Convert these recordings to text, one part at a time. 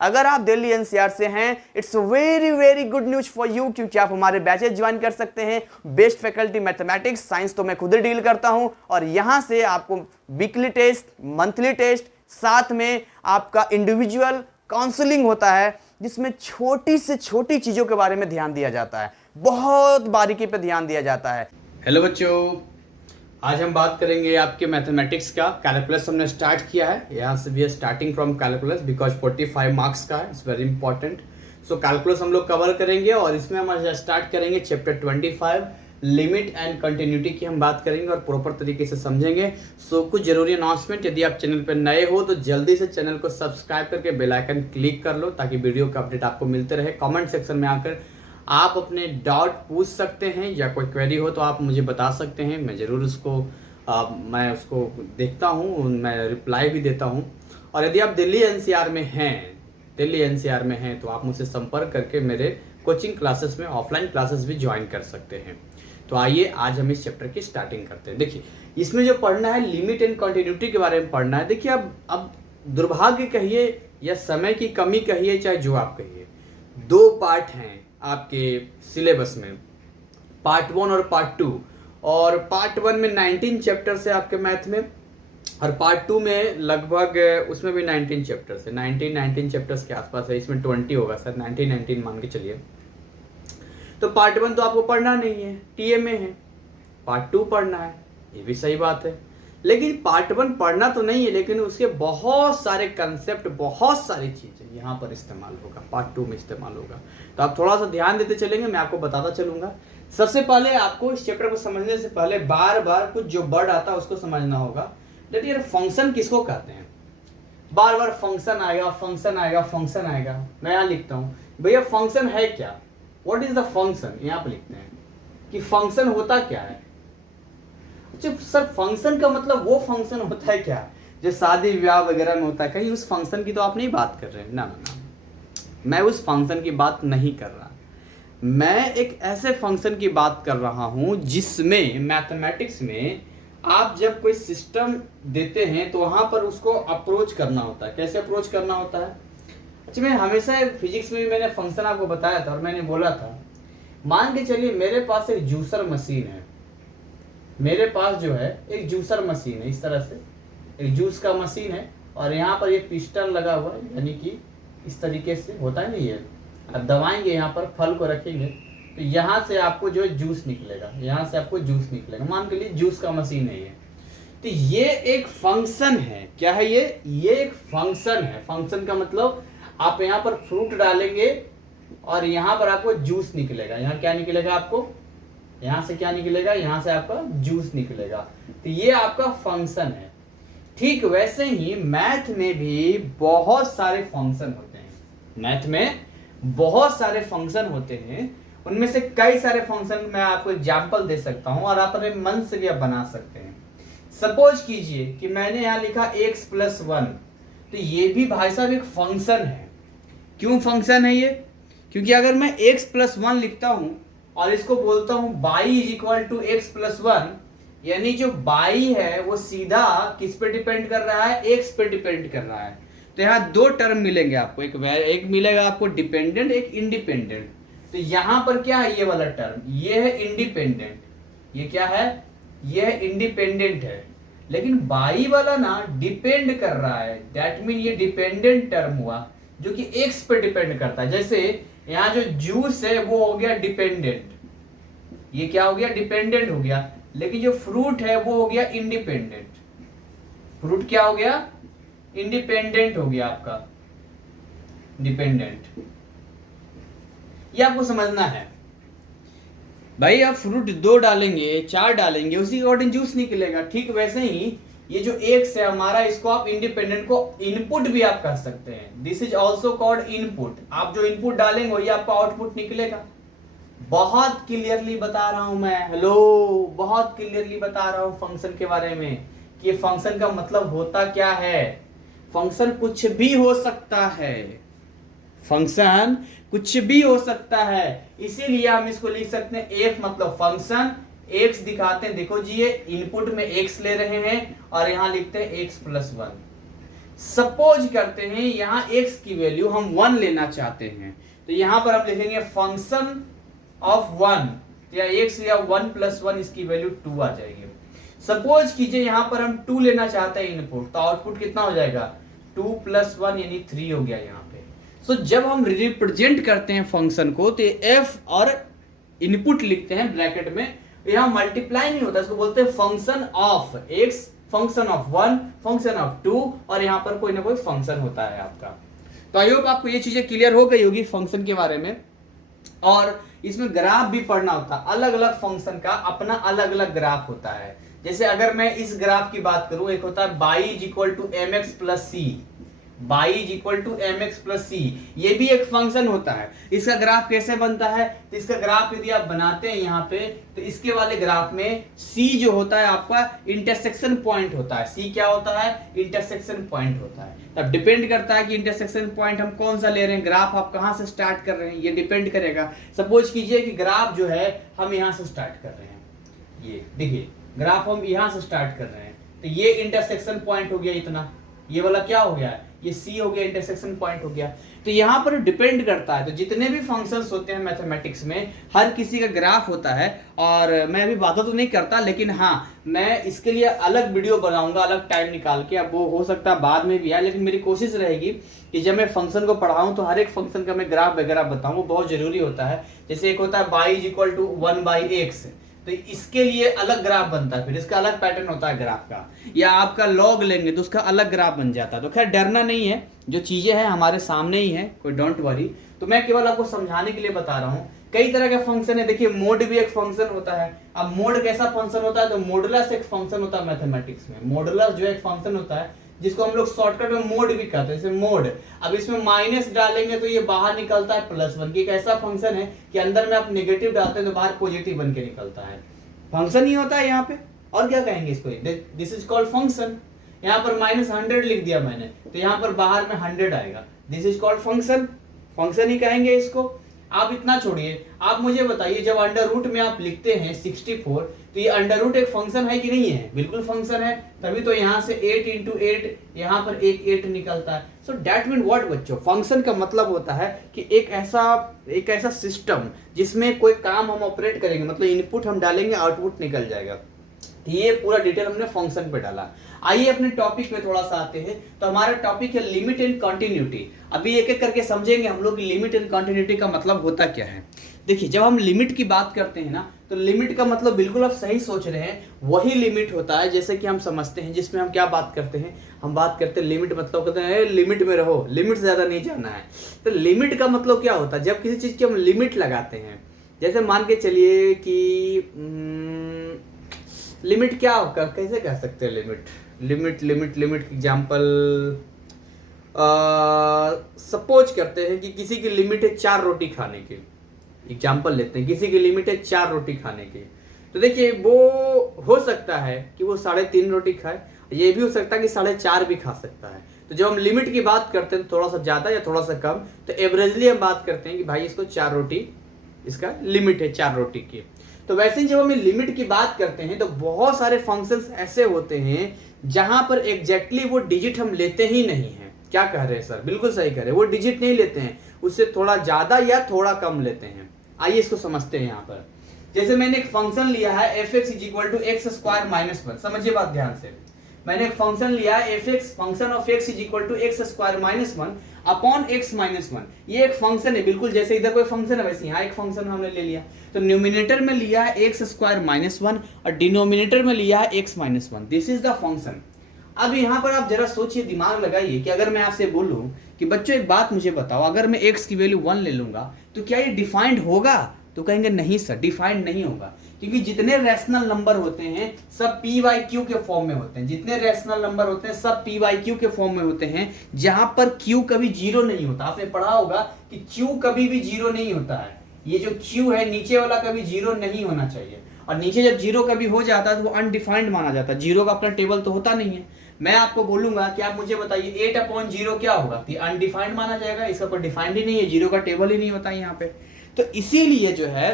अगर आप दिल्ली एनसीआर से हैं, it's very very good news for you, क्योंकि आप हमारे बैचेज ज्वाइन कर सकते हैं। बेस्ट फैकल्टी मैथमेटिक्स साइंस तो मैं खुद ही डील करता हूं, और यहां से आपको वीकली टेस्ट, मंथली टेस्ट, साथ में आपका इंडिविजुअल काउंसलिंग होता है, जिसमें छोटी से छोटी चीजों के बारे में ध्यान दिया जाता है, बहुत बारीकी पे ध्यान दिया जाता है। हेलो बच्चों, आज हम बात करेंगे आपके मैथमेटिक्स का। कैलकुलस हमने स्टार्ट किया है, यहाँ से we are starting from calculus because 45 marks का है, it's very important. So calculus हम लोग कवर करेंगे और इसमें हम स्टार्ट करेंगे चैप्टर 25 लिमिट एंड कंटिन्यूटी की हम बात करेंगे और प्रॉपर तरीके से समझेंगे। सो कुछ जरूरी अनाउंसमेंट, यदि आप चैनल पर नए हो तो जल्दी से चैनल को सब्सक्राइब करके बेल आइकन क्लिक कर लो ताकि वीडियो का अपडेट आपको मिलते रहे। कमेंट सेक्शन में आकर आप अपने डाउट पूछ सकते हैं या कोई क्वेरी हो तो आप मुझे बता सकते हैं, मैं ज़रूर उसको मैं उसको देखता हूँ, मैं रिप्लाई भी देता हूँ। और यदि आप दिल्ली एनसीआर में हैं तो आप मुझसे संपर्क करके मेरे कोचिंग क्लासेस में ऑफलाइन क्लासेस भी ज्वाइन कर सकते हैं। तो आइए आज हम इस चैप्टर की स्टार्टिंग करते हैं। देखिए, इसमें जो पढ़ना है लिमिट एंड कंटिन्यूटी के बारे में पढ़ना है। देखिए, अब दुर्भाग्य कहिए या समय की कमी कहिए, चाहे जो आप कहिए, दो पार्ट हैं आपके सिलेबस में, पार्ट 1 और पार्ट 2। और पार्ट 1 में 19 चैप्टर्स है आपके मैथ में, और पार्ट 2 में लगभग उसमें भी 19 चैप्टर्स है, 19 चैप्टर्स के आसपास है। इसमें 20 होगा सर, 19 मान के चलिए। तो पार्ट 1 तो आपको पढ़ना नहीं है, टीए में है। पार्ट 2 पढ़ना है, ये भी सही बात है। लेकिन पार्ट 1 पढ़ना तो नहीं है, लेकिन उसके बहुत सारे कंसेप्ट, बहुत सारी चीजें यहाँ पर इस्तेमाल होगा, पार्ट 2 में इस्तेमाल होगा। तो आप थोड़ा सा ध्यान देते चलेंगे, मैं आपको बताता चलूंगा। सबसे पहले आपको इस चैप्टर को समझने से पहले बार बार कुछ जो वर्ड आता है उसको समझना होगा। देखिए, फंक्शन किसको कहते हैं? बार बार फंक्शन आएगा, फंक्शन आएगा, फंक्शन आएगा। मैं यहाँ लिखता हूँ, भैया फंक्शन है क्या? What is the function? यहाँ पे लिखते हैं कि फंक्शन होता क्या है। अच्छा सर, फंक्शन का मतलब वो फंक्शन होता है क्या जो शादी विवाह वगैरह में होता है? कहीं उस फंक्शन की तो आप नहीं बात कर रहे हैं ना? मैं उस फंक्शन की बात नहीं कर रहा। मैं एक ऐसे फंक्शन की बात कर रहा हूं जिसमें मैथमेटिक्स में आप जब कोई सिस्टम देते हैं तो वहां पर उसको अप्रोच करना होता है। कैसे अप्रोच करना होता है? अच्छा, मैं हमेशा फिजिक्स में भी मैंने फंक्शन आपको बताया था और मैंने बोला था, मान के चलिए मेरे पास एक जूसर मशीन है। मेरे पास जो है एक जूसर मशीन है, इस तरह से एक जूस का मशीन है, और यहाँ पर एक पिस्टन लगा हुआ है, यानी कि इस तरीके से होता है ना, ये अब दबाएंगे यहाँ पर, फल को रखेंगे तो यहाँ से आपको जो है जूस निकलेगा, यहाँ से आपको जूस निकलेगा। मान के लिए जूस का मशीन है ये। तो ये एक फंक्शन है। क्या है ये एक फंक्शन है। फंक्शन का मतलब आप यहाँ पर फ्रूट डालेंगे और यहाँ पर आपको जूस निकलेगा। यहाँ क्या निकलेगा आपको? यहाँ से क्या निकलेगा? यहाँ से आपका जूस निकलेगा। तो ये आपका फंक्शन है। ठीक वैसे ही मैथ में भी बहुत सारे फंक्शन होते हैं। मैथ में बहुत सारे फंक्शन होते हैं, उनमें से कई सारे फंक्शन मैं आपको एग्जांपल दे सकता हूं और आप अपने मन से भी आप बना सकते हैं। सपोज कीजिए कि मैंने यहां लिखा x+1, तो ये भी भाई साहब एक फंक्शन है। क्यों फंक्शन है ये? क्योंकि अगर मैं x+1 लिखता हूं और इसको बोलता हूं y = x+1, यानी जो y है वो सीधा किस पे डिपेंड कर रहा है? x पे डिपेंड कर रहा है। तो यहाँ दो टर्म मिलेंगे आपको, एक मिलेगा आपको डिपेंडेंट, एक इंडिपेंडेंट। तो यहाँ पर क्या है? ये वाला टर्म, ये है इंडिपेंडेंट। ये क्या है? ये है इंडिपेंडेंट है। लेकिन y वाला ना डिपेंड कर रहा है, दैट मीन ये डिपेंडेंट टर्म हुआ जो कि x पे डिपेंड करता है। जैसे यहाँ जो जूस है वो हो गया डिपेंडेंट, ये क्या हो गया? डिपेंडेंट हो गया। लेकिन जो फ्रूट है वो हो गया इंडिपेंडेंट। फ्रूट क्या हो गया? इंडिपेंडेंट हो गया आपका, डिपेंडेंट। ये आपको समझना है भाई। आप फ्रूट 2 डालेंगे, 4 डालेंगे, उसी के अकॉर्डिंग जूस निकलेगा। ठीक वैसे ही ये जो x है हमारा, इसको आप इंडिपेंडेंट को इनपुट भी आप कह सकते हैं। This is also called input. आप जो इनपुट डालेंगे वही आपका आउटपुट निकलेगा। बहुत क्लियरली बता रहा हूं मैं, हेलो, बहुत क्लियरली बता रहा हूं फंक्शन के बारे में कि ये फंक्शन का मतलब होता क्या है। फंक्शन कुछ भी हो सकता है, फंक्शन कुछ भी हो सकता है। इसीलिए हम इसको लिख सकते हैं f मतलब फंक्शन, x दिखाते हैं, देखो जी ये इनपुट में x ले रहे हैं और यहां लिखते हैं x+1। सपोज करते हैं यहाँ x की वैल्यू हम 1 लेना चाहते हैं, तो यहाँ पर हम लिखेंगे फंक्शन ऑफ 1 या x या 1 + 1 इसकी वैल्यू 2 आ जाएगी। सपोज कीजिए यहाँ पर हम 2 लेना चाहते हैं इनपुट, तो आउटपुट कितना हो जाएगा 2 + 1 यानी 3 हो गया यहाँ पे। सो जब हम रिप्रेजेंट करते हैं फंक्शन को तो f और इनपुट लिखते हैं ब्रैकेट में, यहाँ मल्टीप्लाई नहीं होता, इसको बोलते हैं function of x, function of 1, function of 2 और यहाँ पर कोई ना कोई फंक्शन होता है आपका। तो आई होप आपको ये चीजें क्लियर हो गई होगी फंक्शन के बारे में। और इसमें ग्राफ भी पढ़ना होता है, अलग अलग फंक्शन का अपना अलग अलग ग्राफ होता है। जैसे अगर मैं इस ग्राफ की बात करूं, एक होता है y = mx + c, y = mx + c, ये भी एक फंक्शन होता है। इसका ग्राफ कैसे बनता है, तो इसका ग्राफ यदि आप बनाते हैं यहाँ पे, तो इसके वाले ग्राफ में c जो होता है आपका इंटरसेक्शन पॉइंट होता है। c क्या होता है, इंटरसेक्शन पॉइंट होता है। तब डिपेंड करता है कि इंटरसेक्शन पॉइंट हम कौन सा ले रहे हैं, ग्राफ आप कहाँ से स्टार्ट कर रहे हैं, ये डिपेंड करेगा। सपोज कीजिए कि ग्राफ जो है हम यहाँ से स्टार्ट कर रहे हैं, ये देखिए ग्राफ हम यहाँ से स्टार्ट कर रहे हैं, तो ये इंटरसेक्शन पॉइंट हो गया इतना, ये वाला क्या हो गया, ये C हो गया, इंटरसेक्शन पॉइंट हो गया। तो यहाँ पर डिपेंड करता है। तो जितने भी फंक्शंस होते हैं मैथमेटिक्स में, हर किसी का ग्राफ होता है। और मैं अभी बातें तो नहीं करता, लेकिन हाँ मैं इसके लिए अलग वीडियो बनाऊंगा, अलग टाइम निकाल के। अब वो हो सकता है बाद में भी आए, लेकिन मेरी कोशिश रहेगी कि जब मैं फंक्शन को पढ़ाऊं तो हर एक फंक्शन का मैं ग्राफ वगैरह बताऊं, वो बहुत जरूरी होता है। जैसे एक होता है y = 1/x, तो इसके लिए अलग ग्राफ बनता है, फिर इसका अलग पैटर्न होता है ग्राफ का। या आपका लॉग लेंगे तो उसका अलग ग्राफ बन जाता है। तो खैर डरना नहीं है, जो चीजें हैं हमारे सामने ही है, कोई डोंट वरी। तो मैं केवल आपको समझाने के लिए बता रहा हूँ। कई तरह के फंक्शन है, देखिए मोड भी एक फंक्शन होता है। अब मोड कैसा फंक्शन होता है, तो मॉडुलस एक फंक्शन होता है मैथमेटिक्स में। मॉडुलस जो एक फंक्शन होता है जिसको हम लोग शॉर्टकट में मोड भी कहते हैं, जैसे मोड। अब इसमें माइनस डालेंगे तो ये बाहर निकलता है +1 की। एक ऐसा फंक्शन है कि अंदर में आप नेगेटिव डालते हैं तो बाहर पॉजिटिव बन के निकलता है। फंक्शन ही होता है यहाँ पे, और क्या कहेंगे इसको, दिस इज कॉल्ड फंक्शन। यहाँ पर -100 लिख दिया मैंने, तो यहाँ पर बाहर में 100 आएगा, this is called function. Function ही कहेंगे इसको। आप इतना छोड़िए, आप मुझे बताइए जब अंडर रूट में आप लिखते हैं 64, तो ये अंडर रूट एक फंक्शन है कि नहीं है, बिल्कुल फंक्शन है। तभी तो यहाँ से 8 × 8 यहाँ पर एक 8 निकलता है। सो दैट मीन व्हाट बच्चों, फंक्शन का मतलब होता है कि एक ऐसा सिस्टम जिसमें कोई काम हम ऑपरेट करेंगे, मतलब इनपुट हम डालेंगे आउटपुट निकल जाएगा। ये पूरा डिटेल हमने फंक्शन पे डाला। आइए अपने टॉपिक में थोड़ा सा आते हैं। तो हमारा टॉपिक है लिमिट एंड कंटिन्यूटी। अभी एक एक करके समझेंगे हम लोग लिमिट एंड कंटिन्यूटी का मतलब होता क्या है। देखिए जब हम लिमिट की बात करते हैं ना, तो लिमिट का मतलब बिल्कुल आप सही सोच रहे हैं, वही लिमिट होता है जैसे कि हम समझते हैं, जिसमें हम क्या बात करते हैं, हम बात करते हैं लिमिट मतलब कहते हैं लिमिट में रहो, लिमिट से ज्यादा नहीं जाना है। तो लिमिट का मतलब क्या होता है, जब किसी चीज की हम लिमिट लगाते हैं, जैसे मान के चलिए कि लिमिट क्या होगा, कैसे कह सकते हैं लिमिट एग्जाम्पल, सपोज करते हैं कि किसी की लिमिट है 4 रोटी खाने की। एग्जाम्पल लेते हैं, किसी की लिमिट है 4 रोटी खाने की। तो देखिए वो हो सकता है कि वो 3.5 रोटी खाए, ये भी हो सकता है कि 4.5 भी खा सकता है। तो जब हम लिमिट की बात करते हैं थोड़ा सा ज्यादा या थोड़ा सा कम, तो एवरेजली हम बात करते हैं कि भाई इसको 4 रोटी, इसका लिमिट है 4 रोटी की। तो वैसे ही जब हम लिमिट की बात करते हैं तो बहुत सारे फंक्शंस ऐसे होते हैं जहां पर एग्जैक्टली वो डिजिट हम लेते ही नहीं है। क्या कह रहे हैं सर, बिल्कुल सही कह रहे हैं, वो डिजिट नहीं लेते हैं, उससे थोड़ा ज्यादा या थोड़ा कम लेते हैं। आइए इसको समझते हैं। यहाँ पर जैसे मैंने एक फंक्शन लिया है fx = x² - 1, समझिए बात ध्यान से। मैंने एक फंक्शन लिया है fx, function of x = x² - 1 upon x - 1। ये एक फंक्शन है, बिल्कुल जैसे इधर कोई फंक्शन है वैसे यहाँ एक फंक्शन हमने ले लिया। तो न्यूमिनेटर में लिया है x² - 1 और डिनोमिनेटर में लिया है x - 1। This is the function. अब यहाँ पर आप जरा सोचिए, दिमाग लगाइए कि अगर मैं आपसे बोलूं कि बच्चों एक बात मुझे बताओ, अगर मैं x की वैल्यू 1 ले लूंगा तो क्या ये डिफाइंड होगा? तो कहेंगे नहीं सर, डिफाइंड नहीं होगा, क्योंकि जितने रैशनल नंबर होते हैं सब p/q के फॉर्म में होते हैं। जितने रैशनल नंबर होते हैं सब p/q के फॉर्म में होते हैं, जहां पर q कभी 0 नहीं होता। आपने पढ़ा होगा कि q कभी भी 0 नहीं होता है। ये जो q है नीचे वाला कभी 0 नहीं होना चाहिए, और नीचे जब 0 कभी हो जाता है तो वो अनडिफाइंड माना जाता है। 0 का अपना टेबल तो होता नहीं है। मैं आपको बोलूंगा कि आप मुझे बताइए 8/0 क्या होगा, तो अनडिफाइंड माना जाएगा, इसका कोई डिफाइंड ही नहीं है, 0 का टेबल ही नहीं होता यहाँ पे। तो इसीलिए जो है,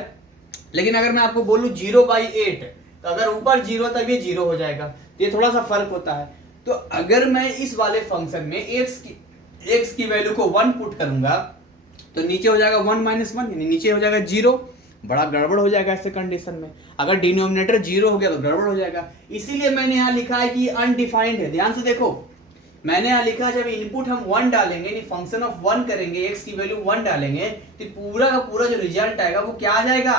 लेकिन अगर मैं आपको बोलूं 0/8, तो अगर ऊपर 0 तब ये 0 हो जाएगा। तो ये थोड़ा सा फर्क होता है। तो अगर मैं इस वाले फंक्शन में x की वैल्यू को 1 पुट करूंगा तो नीचे हो जाएगा 1 माइनस 1, यानी नीचे हो जाएगा 0। बड़ा गड़बड़ हो जाएगा ऐसे कंडीशन में। अगर डिनोमिनेटर 0 हो गया तो गड़बड़ हो जाएगा। इसीलिए मैंने यहाँ लिखा है कि अनडिफाइंड है। ध्यान से देखो, मैंने यहाँ लिखा जब इनपुट हम 1 डालेंगे, यानी फंक्शन ऑफ 1 करेंगे, x की वैल्यू 1 डालेंगे, तो पूरा का पूरा जो रिजल्ट आएगा वो क्या आ जाएगा,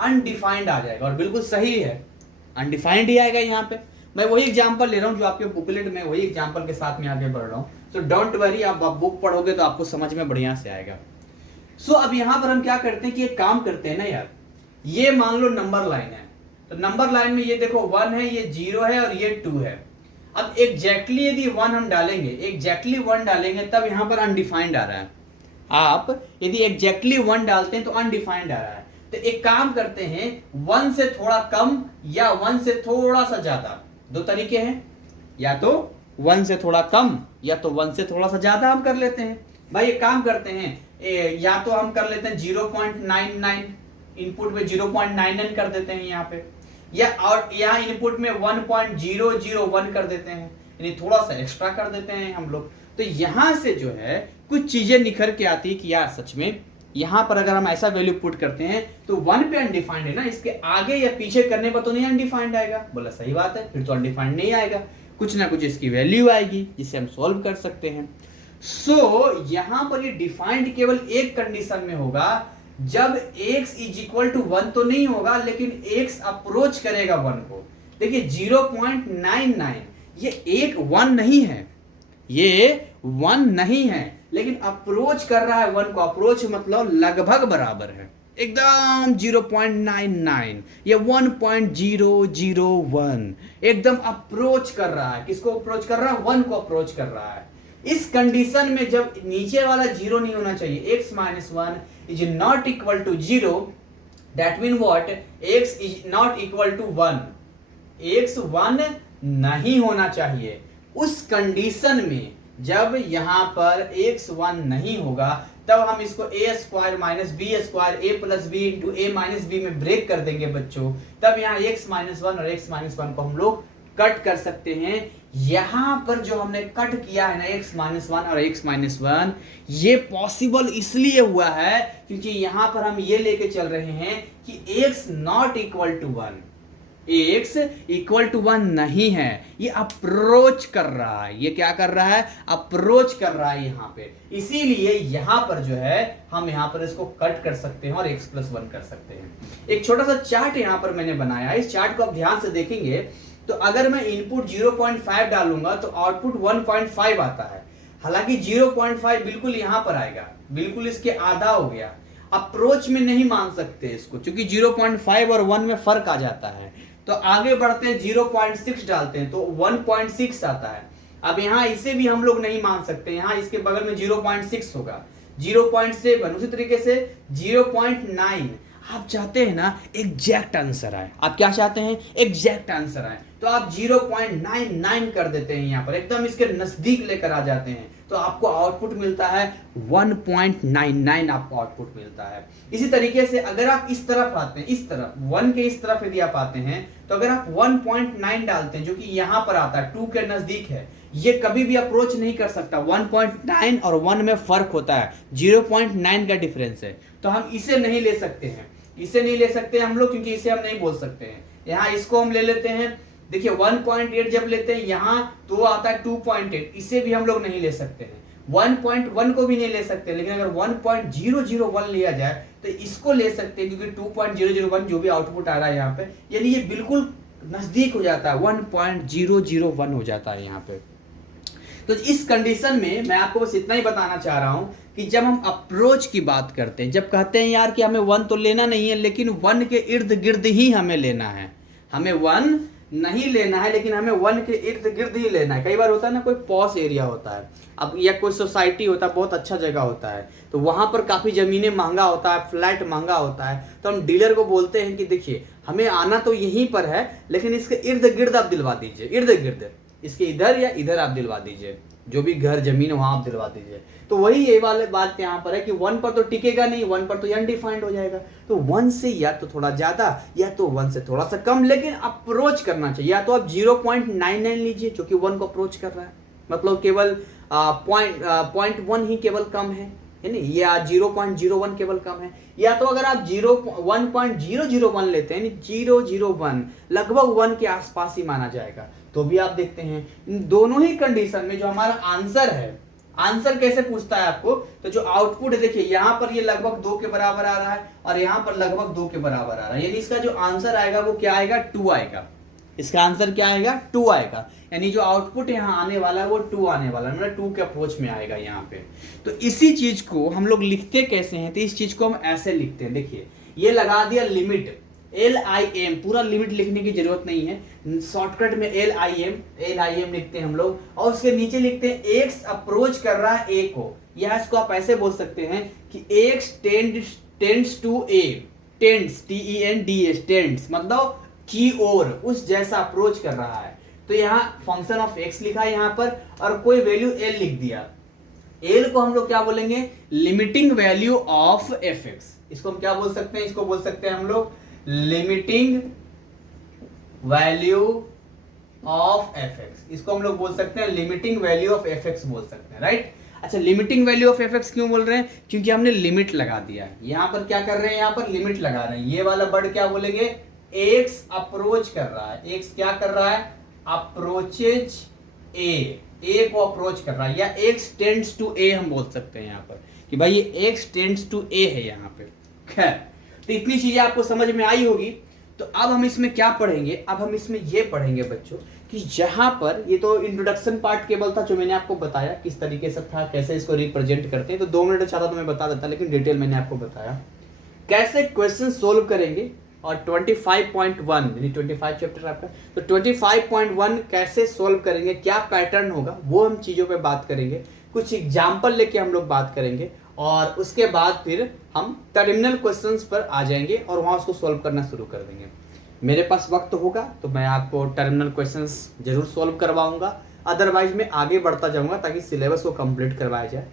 अनडिफाइंड आ जाएगा। और बिल्कुल सही है, अनडिफाइंड ही आएगा। यहाँ पे मैं वही एग्जांपल ले रहा हूँ जो आपके बुकलेट में, वही एग्जांपल के साथ में आगे बढ़ रहा हूँ। तो डोंट वरी, आप बुक पढ़ोगे तो आपको समझ में बढ़िया से आएगा। सो अब यहाँ पर हम क्या करते हैं कि एक काम करते हैं ना यार, ये मान लो नंबर लाइन है, तो नंबर लाइन में ये देखो 1 है, ये 0 है और ये 2 है। अब एग्जैक्टली यदि 1 हम डालेंगे, एग्जैक्टली 1 डालेंगे, तब यहाँ पर अनडिफाइंड आ रहा है। आप यदि एग्जैक्टली 1 डालते हैं तो अनडिफाइंड आ रहा है। तो एक काम करते हैं, 1 से थोड़ा कम या 1 से थोड़ा सा ज्यादा, दो तरीके हैं, या तो 1 से थोड़ा कम या तो 1 से थोड़ा सा ज्यादा हम कर लेते हैं। भाई एक काम करते हैं, या तो हम कर लेते हैं 0.99, इनपुट में 0.99 कर देते हैं यहाँ पे, या और यहाँ इनपुट में 1.001 कर देते हैं, यानी थोड़ा सा एक्स्ट्रा कर देते हैं हम लोग। तो यहाँ से जो है कुछ चीजें निखर के आती है कि यार सच में यहाँ पर अगर हम ऐसा वैल्यू पुट करते हैं तो 1 पे अनडिफाइंड है ना, इसके आगे या पीछे करने पर तो नहीं अनडिफाइंड आएगा। बोला सही बात है, फिर तो अनडिफाइंड नहीं आएगा, कुछ ना कुछ इसकी वैल्यू आएगी जिसे हम सॉल्व कर सकते हैं। सो यहाँ पर ये डिफाइंड केवल एक कंडीशन में होगा, जब x इज इक्वल टू 1 तो नहीं होगा, लेकिन x अप्रोच करेगा 1 को। देखिए 0.99 ये एक 1 नहीं है, ये 1 नहीं है, लेकिन अप्रोच कर रहा है 1 को। अप्रोच मतलब लगभग बराबर है, एकदम 0.99 या 1.001 एकदम अप्रोच कर रहा है। किसको अप्रोच कर रहा है, 1 को अप्रोच कर रहा है। इस कंडीशन में जब नीचे वाला 0 नहीं होना चाहिए, x minus 1 is not equal to 0, that mean what, x is not equal to 1, x 1 नहीं होना चाहिए। उस कंडीशन में जब यहां पर x 1 नहीं होगा, तब हम इसको a square minus B square a plus B into a minus B में ब्रेक कर देंगे बच्चों। तब यहाँ x माइनस 1 और x माइनस 1 को हम लोग कट कर सकते हैं। यहां पर जो हमने कट किया है ना x माइनस 1 और x माइनस 1, ये पॉसिबल इसलिए हुआ है क्योंकि यहां पर हम ये लेके चल रहे हैं कि x not equal to 1, x equal to 1 नहीं है, ये अप्रोच कर रहा है। ये क्या कर रहा है, अप्रोच कर रहा है यहाँ पे। इसीलिए यहाँ पर जो है हम यहाँ पर इसको कट कर सकते हैं और x प्लस 1 कर सकते हैं। एक छोटा सा चार्ट यहाँ पर मैंने बनाया है, इस चार्ट को आप ध्यान से देखेंगे तो अगर मैं इनपुट 0.5 डालूंगा तो आउटपुट 1.5 आता है। हालांकि 0.5 बिल्कुल यहाँ पर आएगा, बिल्कुल इसके आधा हो गया। अप्रोच में नहीं मान सकते इसको, क्योंकि 0.5 और 1 में फर्क आ जाता है। तो आगे बढ़ते हैं, 0.6 डालते हैं तो 1.6 आता है। अब यहाँ इसे भी हम लोग नहीं मान सकते, यहाँ इसके बगल में 0.6 होगा, 0.7, उसी तरीके से 0.9। आप चाहते हैं ना एग्जैक्ट आंसर आए, आप क्या चाहते हैं, एग्जैक्ट आंसर आए, तो आप 0.99 कर देते हैं, यहाँ पर एकदम इसके नजदीक लेकर आ जाते हैं, तो आपको आउटपुट मिलता है 1.99 आपको आउटपुट मिलता है। इसी तरीके से अगर आप इस तरफ आते हैं, इस तरफ 1 के इस तरफ यदि आप आते हैं, तो अगर आप 1.9 डालते हैं जो कि यहाँ पर आता है, 2 के नजदीक है, ये कभी भी अप्रोच नहीं कर सकता। 1.9 और 1 में फर्क होता है, 0.9 का डिफरेंस है। तो हम इसे नहीं ले सकते हैं, इसे नहीं ले सकते हम लोग, क्योंकि इसे हम नहीं बोल सकते हैं। यहाँ इसको हम ले लेते हैं, देखिए 1.8 जब लेते हैं यहाँ तो आता है 2.8, इसे भी हम लोग नहीं ले सकते हैं। 1.1 को भी नहीं ले सकते, लेकिन अगर 1.001 लिया जाए तो इसको ले सकते हैं, क्योंकि 2.001 जो भी आउटपुट आ रहा है यहाँ पे, यानी ये बिल्कुल नजदीक हो जाता है, 1.001 हो जाता है यहाँ पे। तो इस कंडीशन में मैं आपको बस इतना ही बताना चाह रहा हूं कि जब हम अप्रोच की बात करते हैं, जब कहते हैं यार कि हमें 1 तो लेना नहीं है, लेकिन 1 के इर्द गिर्द ही हमें लेना है, हमें 1 नहीं लेना है, लेकिन हमें 1 के इर्द गिर्द ही लेना है। कई बार होता है ना, कोई पॉश एरिया होता है, अब या कोई सोसाइटी होता है, बहुत अच्छा जगह होता है, तो वहां पर काफी जमीनें महंगा होता है, फ्लैट महंगा होता है, तो हम डीलर को बोलते हैं कि देखिए हमें आना तो यहीं पर है, लेकिन इसके इर्द गिर्द आप दिलवा दीजिए, इर्द गिर्द इसके इधर या इधर आप दिलवा दीजिए। जो भी घर जमीन है वहां आप दिलवा दीजिए। तो वही ये वाले बात यहाँ पर है कि 1 पर तो टिकेगा नहीं, 1 पर तो अनडिफाइंड हो जाएगा। तो 1 से या तो थोड़ा ज्यादा या तो 1 से थोड़ा सा कम, लेकिन अप्रोच करना चाहिए। या तो आप 0.99 लीजिए जो कि 1 को अप्रोच कर रहा है, मतलब केवल पॉइंट 1 ही केवल कम है नहीं, या 0.01 केवल कम है। या तो अगर आप 1.001 लेते हैं, 001 लगभग 1 के आसपास ही माना जाएगा, तो भी आप देखते हैं इन दोनों ही कंडीशन में जो हमारा आंसर है, आंसर कैसे पूछता है आपको, तो जो आउटपुट है देखिए यहां पर ये लगभग 2 के बराबर आ रहा है और यहां पर लगभग 2 के बराबर आ रहा है, यानी इसका जो आंसर आएगा वो क्या आएगा, 2 आएगा। इसका आंसर क्या आएगा, 2 आएगा, यानी जो आउटपुट यहाँ आने वाला है वो 2 आने वाला है, मतलब 2 के अप्रोच में आएगा यहाँ पे। तो इसी चीज को हम लोग लिखते कैसे हैं, तो इस चीज को हम ऐसे लिखते हैं, देखिए ये लगा दिया लिमिट LIM, पूरा लिमिट लिखने की जरूरत नहीं है, शॉर्टकट में LIM लिखते हैं हम लोग, और उसके नीचे लिखते हैं X अप्रोच कर रहा है A को, या इसको आप ऐसे बोल सकते हैं कि X tends to A, tends TENDS, tends मतलब की ओर, उस जैसा अप्रोच कर रहा है। तो यहाँ फंक्शन ऑफ x लिखा है यहाँ पर, और कोई वैल्यू l लिख दिया। l को हम लोग क्या बोलेंगे, लिमिटिंग वैल्यू ऑफ fx, इसको हम क्या बोल सकते हैं, इसको बोल सकते हैं हम लोग लिमिटिंग वैल्यू ऑफ fx, इसको हम लोग बोल सकते हैं लिमिटिंग वैल्यू ऑफ fx बोल सकते हैं, राइट। अच्छा, लिमिटिंग वैल्यू ऑफ fx क्यों बोल रहे हैं, क्योंकि हमने लिमिट लगा दिया है। यहाँ पर क्या कर रहे हैं, यहाँ पर लिमिट लगा रहे हैं, ये वाला वर्ड क्या बोलेंगे, x अप्रोच कर रहा है, x क्या कर रहा है, अप्रोचेज a को अप्रोच कर रहा है, या x टेंड्स टू a हम बोल सकते हैं यहाँ पर कि भाई ये x टेंड्स टू a है यहाँ पे। खैर, तो इतनी चीजें आपको समझ में आई होगी। तो अब हम इसमें क्या पढ़ेंगे, अब हम इसमें ये पढ़ेंगे बच्चों कि जहां पर ये तो इंट्रोडक्शन पार्ट केवल था जो मैंने आपको बताया किस तरीके से था, कैसे इसको रिप्रेजेंट करते हैं। तो 2 मिनट चाहता तो मैं बता देता, लेकिन डिटेल मैंने आपको बताया कैसे क्वेश्चन सोल्व करेंगे। और 25.1 यानी 25 चैप्टर आपका, तो 25.1 कैसे सोल्व करेंगे, क्या पैटर्न होगा, वो हम चीज़ों पे बात करेंगे, कुछ एग्जाम्पल लेके हम लोग बात करेंगे, और उसके बाद फिर हम टर्मिनल क्वेश्चंस पर आ जाएंगे और वहाँ उसको सोल्व करना शुरू कर देंगे। मेरे पास वक्त होगा तो मैं आपको टर्मिनल क्वेश्चंस जरूर सोल्व करवाऊंगा, अदरवाइज मैं आगे बढ़ता जाऊंगा ताकि सिलेबस को कंप्लीट करवाया जाए,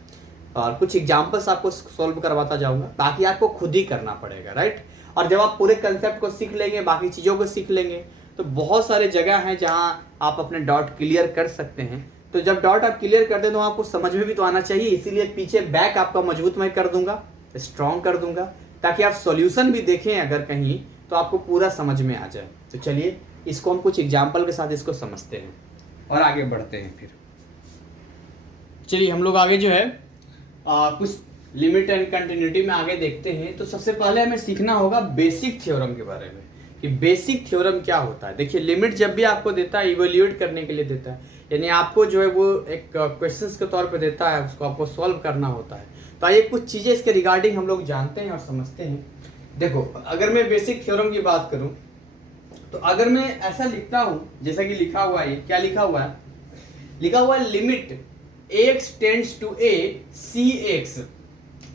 और कुछ एग्जाम्पल्स आपको सोल्व करवाता जाऊंगा ताकि आपको खुद ही करना पड़ेगा, राइट। और जब आप पूरे कंसेप्ट को सीख लेंगे, बाकी चीज़ों को सीख लेंगे, तो बहुत सारे जगह हैं जहां आप अपने डॉट क्लियर कर सकते हैं। तो जब डॉट आप क्लियर कर दें तो आपको समझ में भी तो आना चाहिए, इसीलिए पीछे बैक आपका मजबूत मैं कर दूंगा, स्ट्रॉन्ग कर दूंगा, ताकि आप सॉल्यूशन भी देखें अगर कहीं तो आपको पूरा समझ में आ जाए। तो चलिए इसको हम कुछ एग्जाम्पल के साथ इसको समझते हैं और आगे बढ़ते हैं। फिर चलिए हम लोग आगे जो है कुछ लिमिट एंड कंटिन्यूटी में आगे देखते हैं। तो सबसे पहले हमें सीखना होगा बेसिक थ्योरम के बारे में कि बेसिक थ्योरम क्या होता है। देखिए लिमिट जब भी आपको देता है इवेल्युएट करने के लिए देता है, यानी आपको जो है वो एक क्वेश्चंस के तौर पे देता है, उसको आपको सॉल्व करना होता है। तो आइए कुछ चीज़ें इसके रिगार्डिंग हम लोग जानते हैं और समझते हैं। देखो अगर मैं बेसिक थ्योरम की बात करूँ तो अगर मैं ऐसा लिखता हूँ जैसा कि लिखा हुआ है, क्या लिखा हुआ है, लिखा हुआ है limit x tends to a cx।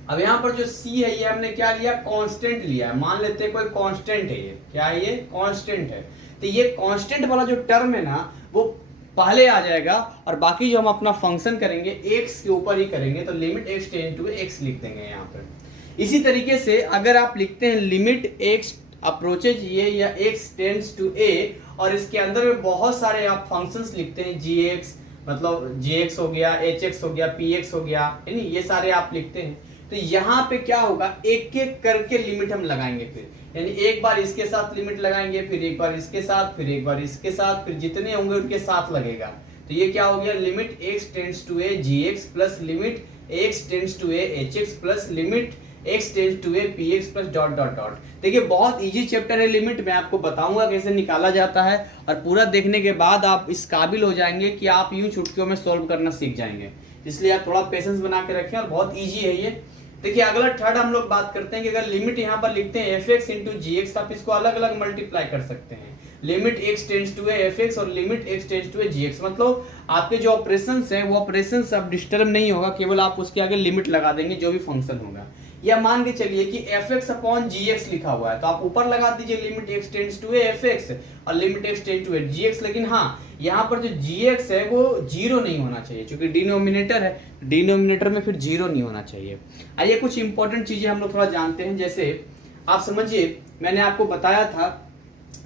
अब यहाँ पर जो c है ये हमने क्या लिया, कांस्टेंट लिया है, मान लेते हैं कोई कांस्टेंट है, ये क्या है, ये कांस्टेंट है। तो ये कांस्टेंट वाला जो टर्म है ना वो पहले आ जाएगा, और बाकी जो हम अपना फंक्शन करेंगे x के ऊपर ही करेंगे, तो limit x tend to x लिख देंगे यहाँ पर। इसी तरीके से अगर आप लिखते हैं लिमिट x अप्रोचेज ये या x टेंड्स टू a, और इसके अंदर में बहुत सारे आप फंक्शंस लिखते हैं, gx मतलब gx हो गया, hx हो गया, px हो गया, यानी ये सारे आप लिखते हैं। तो यहाँ पे क्या होगा, एक एक करके लिमिट हम लगाएंगे, फिर यानी एक बार इसके साथ लिमिट लगाएंगे, फिर एक बार इसके साथ, फिर एक बार इसके साथ, फिर जितने होंगे उनके साथ लगेगा। तो ये क्या हो गया, limit x tends to a gx plus limit x tends to a hx plus limit x tends to a px plus dot dot dot. देखिए बहुत इजी चैप्टर है लिमिट, मैं आपको बताऊंगा कैसे निकाला जाता है, और पूरा देखने के बाद आप इस काबिल हो जाएंगे कि आप यूं चुटकियों में सॉल्व करना सीख जाएंगे। इसलिए आप थोड़ा पेशेंस बना के रखें, और बहुत ईजी है ये। देखिए अगला थर्ड हम लोग बात करते हैं कि अगर लिमिट यहाँ पर लिखते हैं fx इंटू जी, आप इसको अलग अलग मल्टीप्लाई कर सकते हैं, limit x tends to a fx और limit x tends to a gx। मतलब आपके जो ऑपरेशंस हैं वो ऑपरेशंस अब डिस्टर्ब नहीं होगा, केवल आप उसके आगे लिमिट लगा देंगे जो भी फंक्शन होगा। या मान के चलिए कि fx अपॉन gx लिखा हुआ है, तो आप ऊपर लगा दीजिए limit x tends to a fx और limit x tends to a gx। लेकिन हाँ यहाँ पर जो gx है वो जीरो नहीं होना चाहिए, क्योंकि डिनोमिनेटर है, डिनोमिनेटर में फिर जीरो नहीं होना चाहिए। आइए कुछ इंपॉर्टेंट चीजें हम लोग थोड़ा जानते हैं। जैसे आप समझिए, मैंने आपको बताया था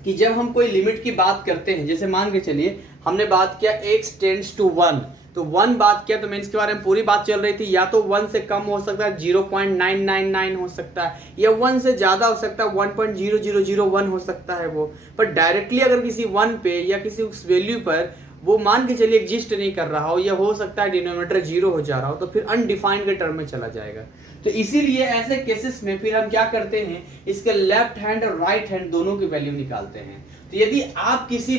कि जब हम कोई लिमिट की बात करते हैं, जैसे मान के चलिए हमने बात किया x टेंड्स टू 1, तो 1 बात किया तो मीन्स के बारे में पूरी बात चल रही थी, या तो 1 से कम हो सकता है 0.999 हो सकता है, या 1 से ज्यादा हो सकता है 1.0001 हो सकता है वो। पर डायरेक्टली अगर किसी 1 पे या किसी उस वैल्यू पर वो मान के चलिए एग्जिस्ट नहीं कर रहा हो, या हो सकता है डिनोमिनेटर जीरो हो जा रहा हो, तो फिर अनडिफाइंड के टर्म में चला जाएगा। तो इसीलिए ऐसे केसेस में फिर हम क्या करते हैं, इसके लेफ्ट हैंड और राइट हैंड दोनों की वैल्यू निकालते हैं। तो यदि आप किसी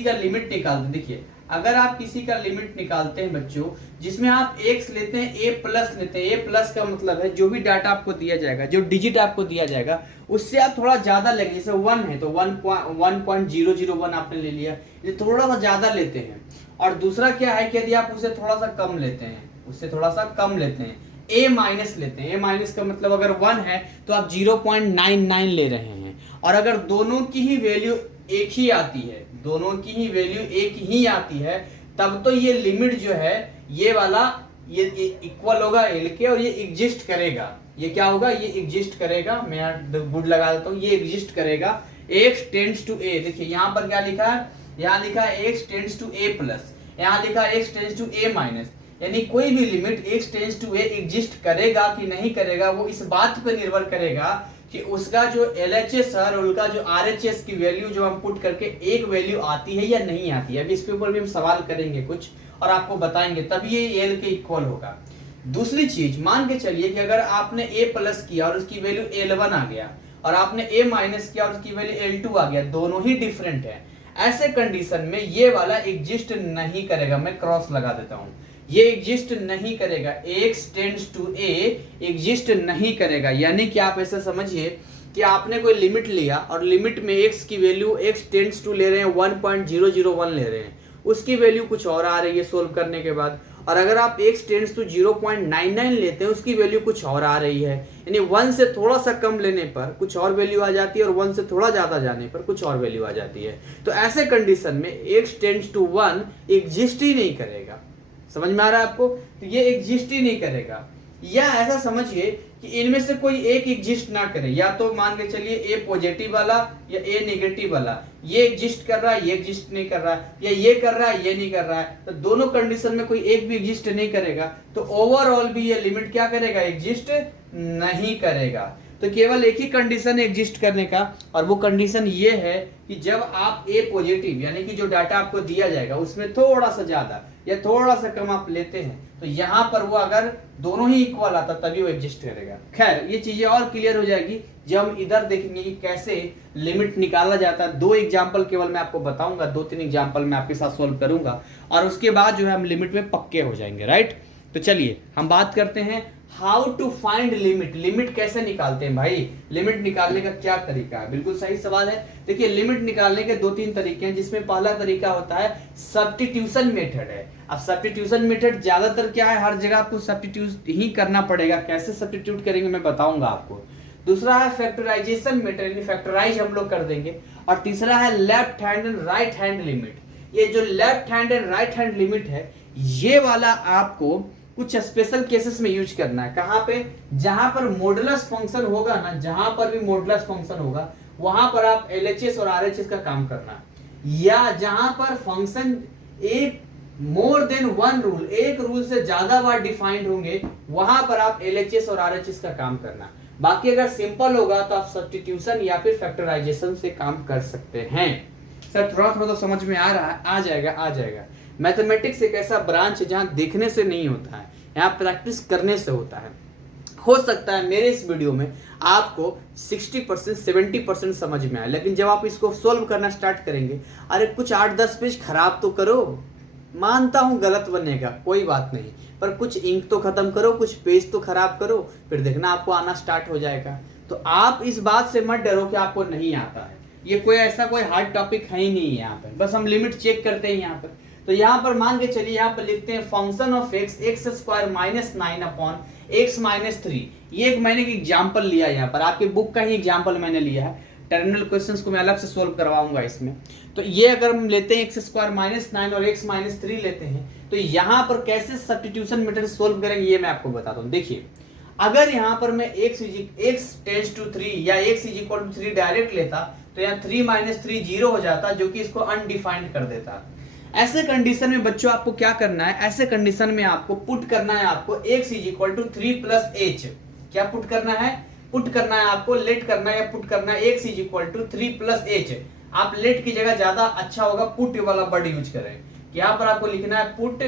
का लिमिट निकालते, देखिए अगर आप किसी का लिमिट निकालते हैं बच्चों, जिसमें आप x लेते हैं, a प्लस लेते हैं, a प्लस का मतलब है जो भी डाटा आपको दिया जाएगा, जो डिजिट आपको दिया जाएगा, उससे आप थोड़ा ज्यादा लेंगे। जैसे 1 है तो 1.001 आपने ले लिया, ये थोड़ा सा ज्यादा लेते हैं। और दूसरा क्या है कि यदि आप उससे थोड़ा सा कम लेते हैं, a माइनस लेते हैं, a माइनस का मतलब अगर 1 है तो आप 0.99 ले रहे हैं। और अगर दोनों की ही वैल्यू एक ही आती है, तब तो ये लिमिट जो है ये वाला ये इक्वल होगा l के, और ये एग्जिस्ट करेगा। ये क्या होगा, ये एग्जिस्ट करेगा। मैं यहाँ गुड लगा देता हूँ, ये एग्जिस्ट करेगा x टेंड्स टू a। देखिए यहाँ पर क्या लिखा है, यहाँ लिखा है x tends to a plus, यहाँ लिखा है x tends to a minus. यानी कोई भी limit x tends to a exist करेगा कि नहीं करेगा, वो इस बात पर निर्भर करेगा कि उसका जो LHS है और उनका जो RHS की वैल्यू जो हम पुट करके एक वैल्यू आती है या नहीं आती है। अभी इसके ऊपर भी हम सवाल करेंगे कुछ और आपको बताएंगे, तभी ये L के इक्वल होगा। दूसरी चीज, मान के चलिए कि अगर आपने A प्लस किया और उसकी वैल्यू L1 आ गया, और आपने A माइनस किया और उसकी वैल्यू L2 आ गया, दोनों ही डिफरेंट है। ऐसे कंडीशन में ये वाला एग्जिस्ट नहीं करेगा। मैं क्रॉस लगा देता हूं, ये एग्जिस्ट नहीं करेगा, x tends to a exist नहीं करेगा। यानी कि आप ऐसा समझिए कि आपने कोई लिमिट लिया और लिमिट में x की वैल्यू x टेंड्स टू ले रहे हैं 1.001 ले रहे हैं, उसकी वैल्यू कुछ और आ रही है सोल्व करने के बाद। और अगर आप x टेंड्स टू 0.99 लेते हैं, उसकी वैल्यू कुछ और आ रही है। यानी 1 से थोड़ा सा कम लेने पर कुछ और वैल्यू आ जाती है, और 1 से थोड़ा ज्यादा जाने पर कुछ और वैल्यू आ जाती है। तो ऐसे कंडीशन में x टेंड्स टू 1 एग्जिस्ट ही नहीं करेगा। समझ में आ रहा है आपको? तो ये एग्जिस्ट ही नहीं करेगा। या ऐसा समझिए कि इनमें से कोई एक एग्जिस्ट ना करे, या तो मान के चलिए ए पॉजिटिव वाला या ए नेगेटिव वाला, ये एग्जिस्ट कर रहा है, ये एग्जिस्ट नहीं कर रहा है, या ये कर रहा है, ये नहीं कर रहा है। तो दोनों कंडीशन में कोई एक भी एग्जिस्ट नहीं करेगा, तो ओवरऑल भी ये लिमिट क्या करेगा, एग्जिस्ट नहीं करेगा। तो केवल एक ही कंडीशन है एग्जिस्ट करने का, और वो कंडीशन ये है कि जब आप ए पॉजिटिव यानी कि जो डाटा आपको दिया जाएगा उसमें थोड़ा सा ज्यादा या थोड़ा सा कम आप लेते हैं, तो यहाँ पर वो अगर दोनों ही इक्वल आता तभी वो एग्जिस्ट करेगा। खैर ये चीजें और क्लियर हो जाएगी जब हम इधर देखेंगे कि कैसे लिमिट निकाला जाता है। 2 एग्जाम्पल केवल मैं आपको बताऊंगा, 2-3 एग्जाम्पल मैं आपके साथ सोल्व करूंगा, और उसके बाद जो है हम लिमिट में पक्के हो जाएंगे। राइट, तो चलिए हम बात करते हैं how to find limit. Limit कैसे निकालते हैं भाई, लिमिट निकालने का क्या तरीका है? बिल्कुल सही सवाल है। देखिए लिमिट निकालने के 2-3 तरीके हैं, जिसमें पहला तरीका होता है सब्स्टिट्यूशन मेथड है। अब सब्स्टिट्यूशन मेथड ज्यादातर क्या है, हर जगह आपको सब्स्टिट्यूट ही करना पड़ेगा। कैसे सब्स्टिट्यूट करेंगे मैं बताऊंगा आपको। दूसरा है फैक्टराइजेशन मेथड, यानी फैक्टराइज हम लोग कर देंगे। और तीसरा है left hand and right hand limit. ये जो left hand and right hand limit है, ये वाला आपको कुछ स्पेशल केसेस में यूज करना है। कहां पे? जहां पर मॉडुलस फंक्शन होगा ना, जहां पर भी मॉडुलस फंक्शन होगा वहां पर आप LHS और RHS का काम करना, या जहां पर फंक्शन एक मोर देन वन रूल, एक रूल से ज्यादा बार डिफाइंड होंगे, वहां पर आप LHS और RHS का काम करना। बाकी अगर सिंपल होगा तो आप सब्स्टिट्यूशन या फिर फैक्टराइजेशन से काम कर सकते हैं। सर थोड़ा थोड़ा तो समझ में आ रहा है, आ जाएगा। मैथमेटिक्स एक ऐसा ब्रांच है जहां देखने से नहीं होता है, यहाँ प्रैक्टिस करने से होता है। हो सकता है मेरे इस वीडियो में आपको 60% 70% समझ में आए, लेकिन जब आप इसको सोल्व करना स्टार्ट करेंगे, अरे कुछ 8-10 पेज खराब तो करो, मानता हूं गलत बनेगा, कोई बात नहीं, पर कुछ इंक तो खत्म करो, कुछ पेज तो खराब करो, फिर देखना आपको आना स्टार्ट हो जाएगा। तो आप इस बात से मत डरो कि आपको नहीं आता है, ये कोई ऐसा कोई हार्ड टॉपिक है ही नहीं है। यहाँ पे बस हम लिमिट चेक करते हैं यहाँ पर। तो यहाँ पर मान के चलिए, यहाँ पर लिखते हैं function of x square minus 9 upon x minus 3। ये एक मैंने एक एग्जाम्पल लिया, यहाँ पर आपके बुक का ही एग्जाम्पल मैंने लिया है। टर्मिनल क्वेश्चंस को मैं अलग से सोल्व करवाऊंगा इसमें। तो ये अगर हम लेते हैं x² -9 और x -3 लेते हैं, तो यहाँ पर कैसे सब्स्टिट्यूशन मेथड सोल्व करेंगे ये मैं आपको बताता हूँ। देखिए, अगर यहाँ पर मैं x टेंड्स टू 3 या x = 3 डायरेक्ट लेता, तो यहाँ 3 - 3 0 हो जाता, जो कि इसको अनडिफाइंड कर देता। ऐसे कंडीशन में बच्चों आपको क्या करना है, ऐसे कंडीशन में आपको पुट करना है, आपको x = 3 + h। क्या पुट करना है? पुट करना है आपको, लेट करना है या पुट करना है x = 3 + h। आप लेट की जगह ज्यादा अच्छा होगा पुट वाला वर्ड यूज करें। यहाँ पर आपको लिखना है पुट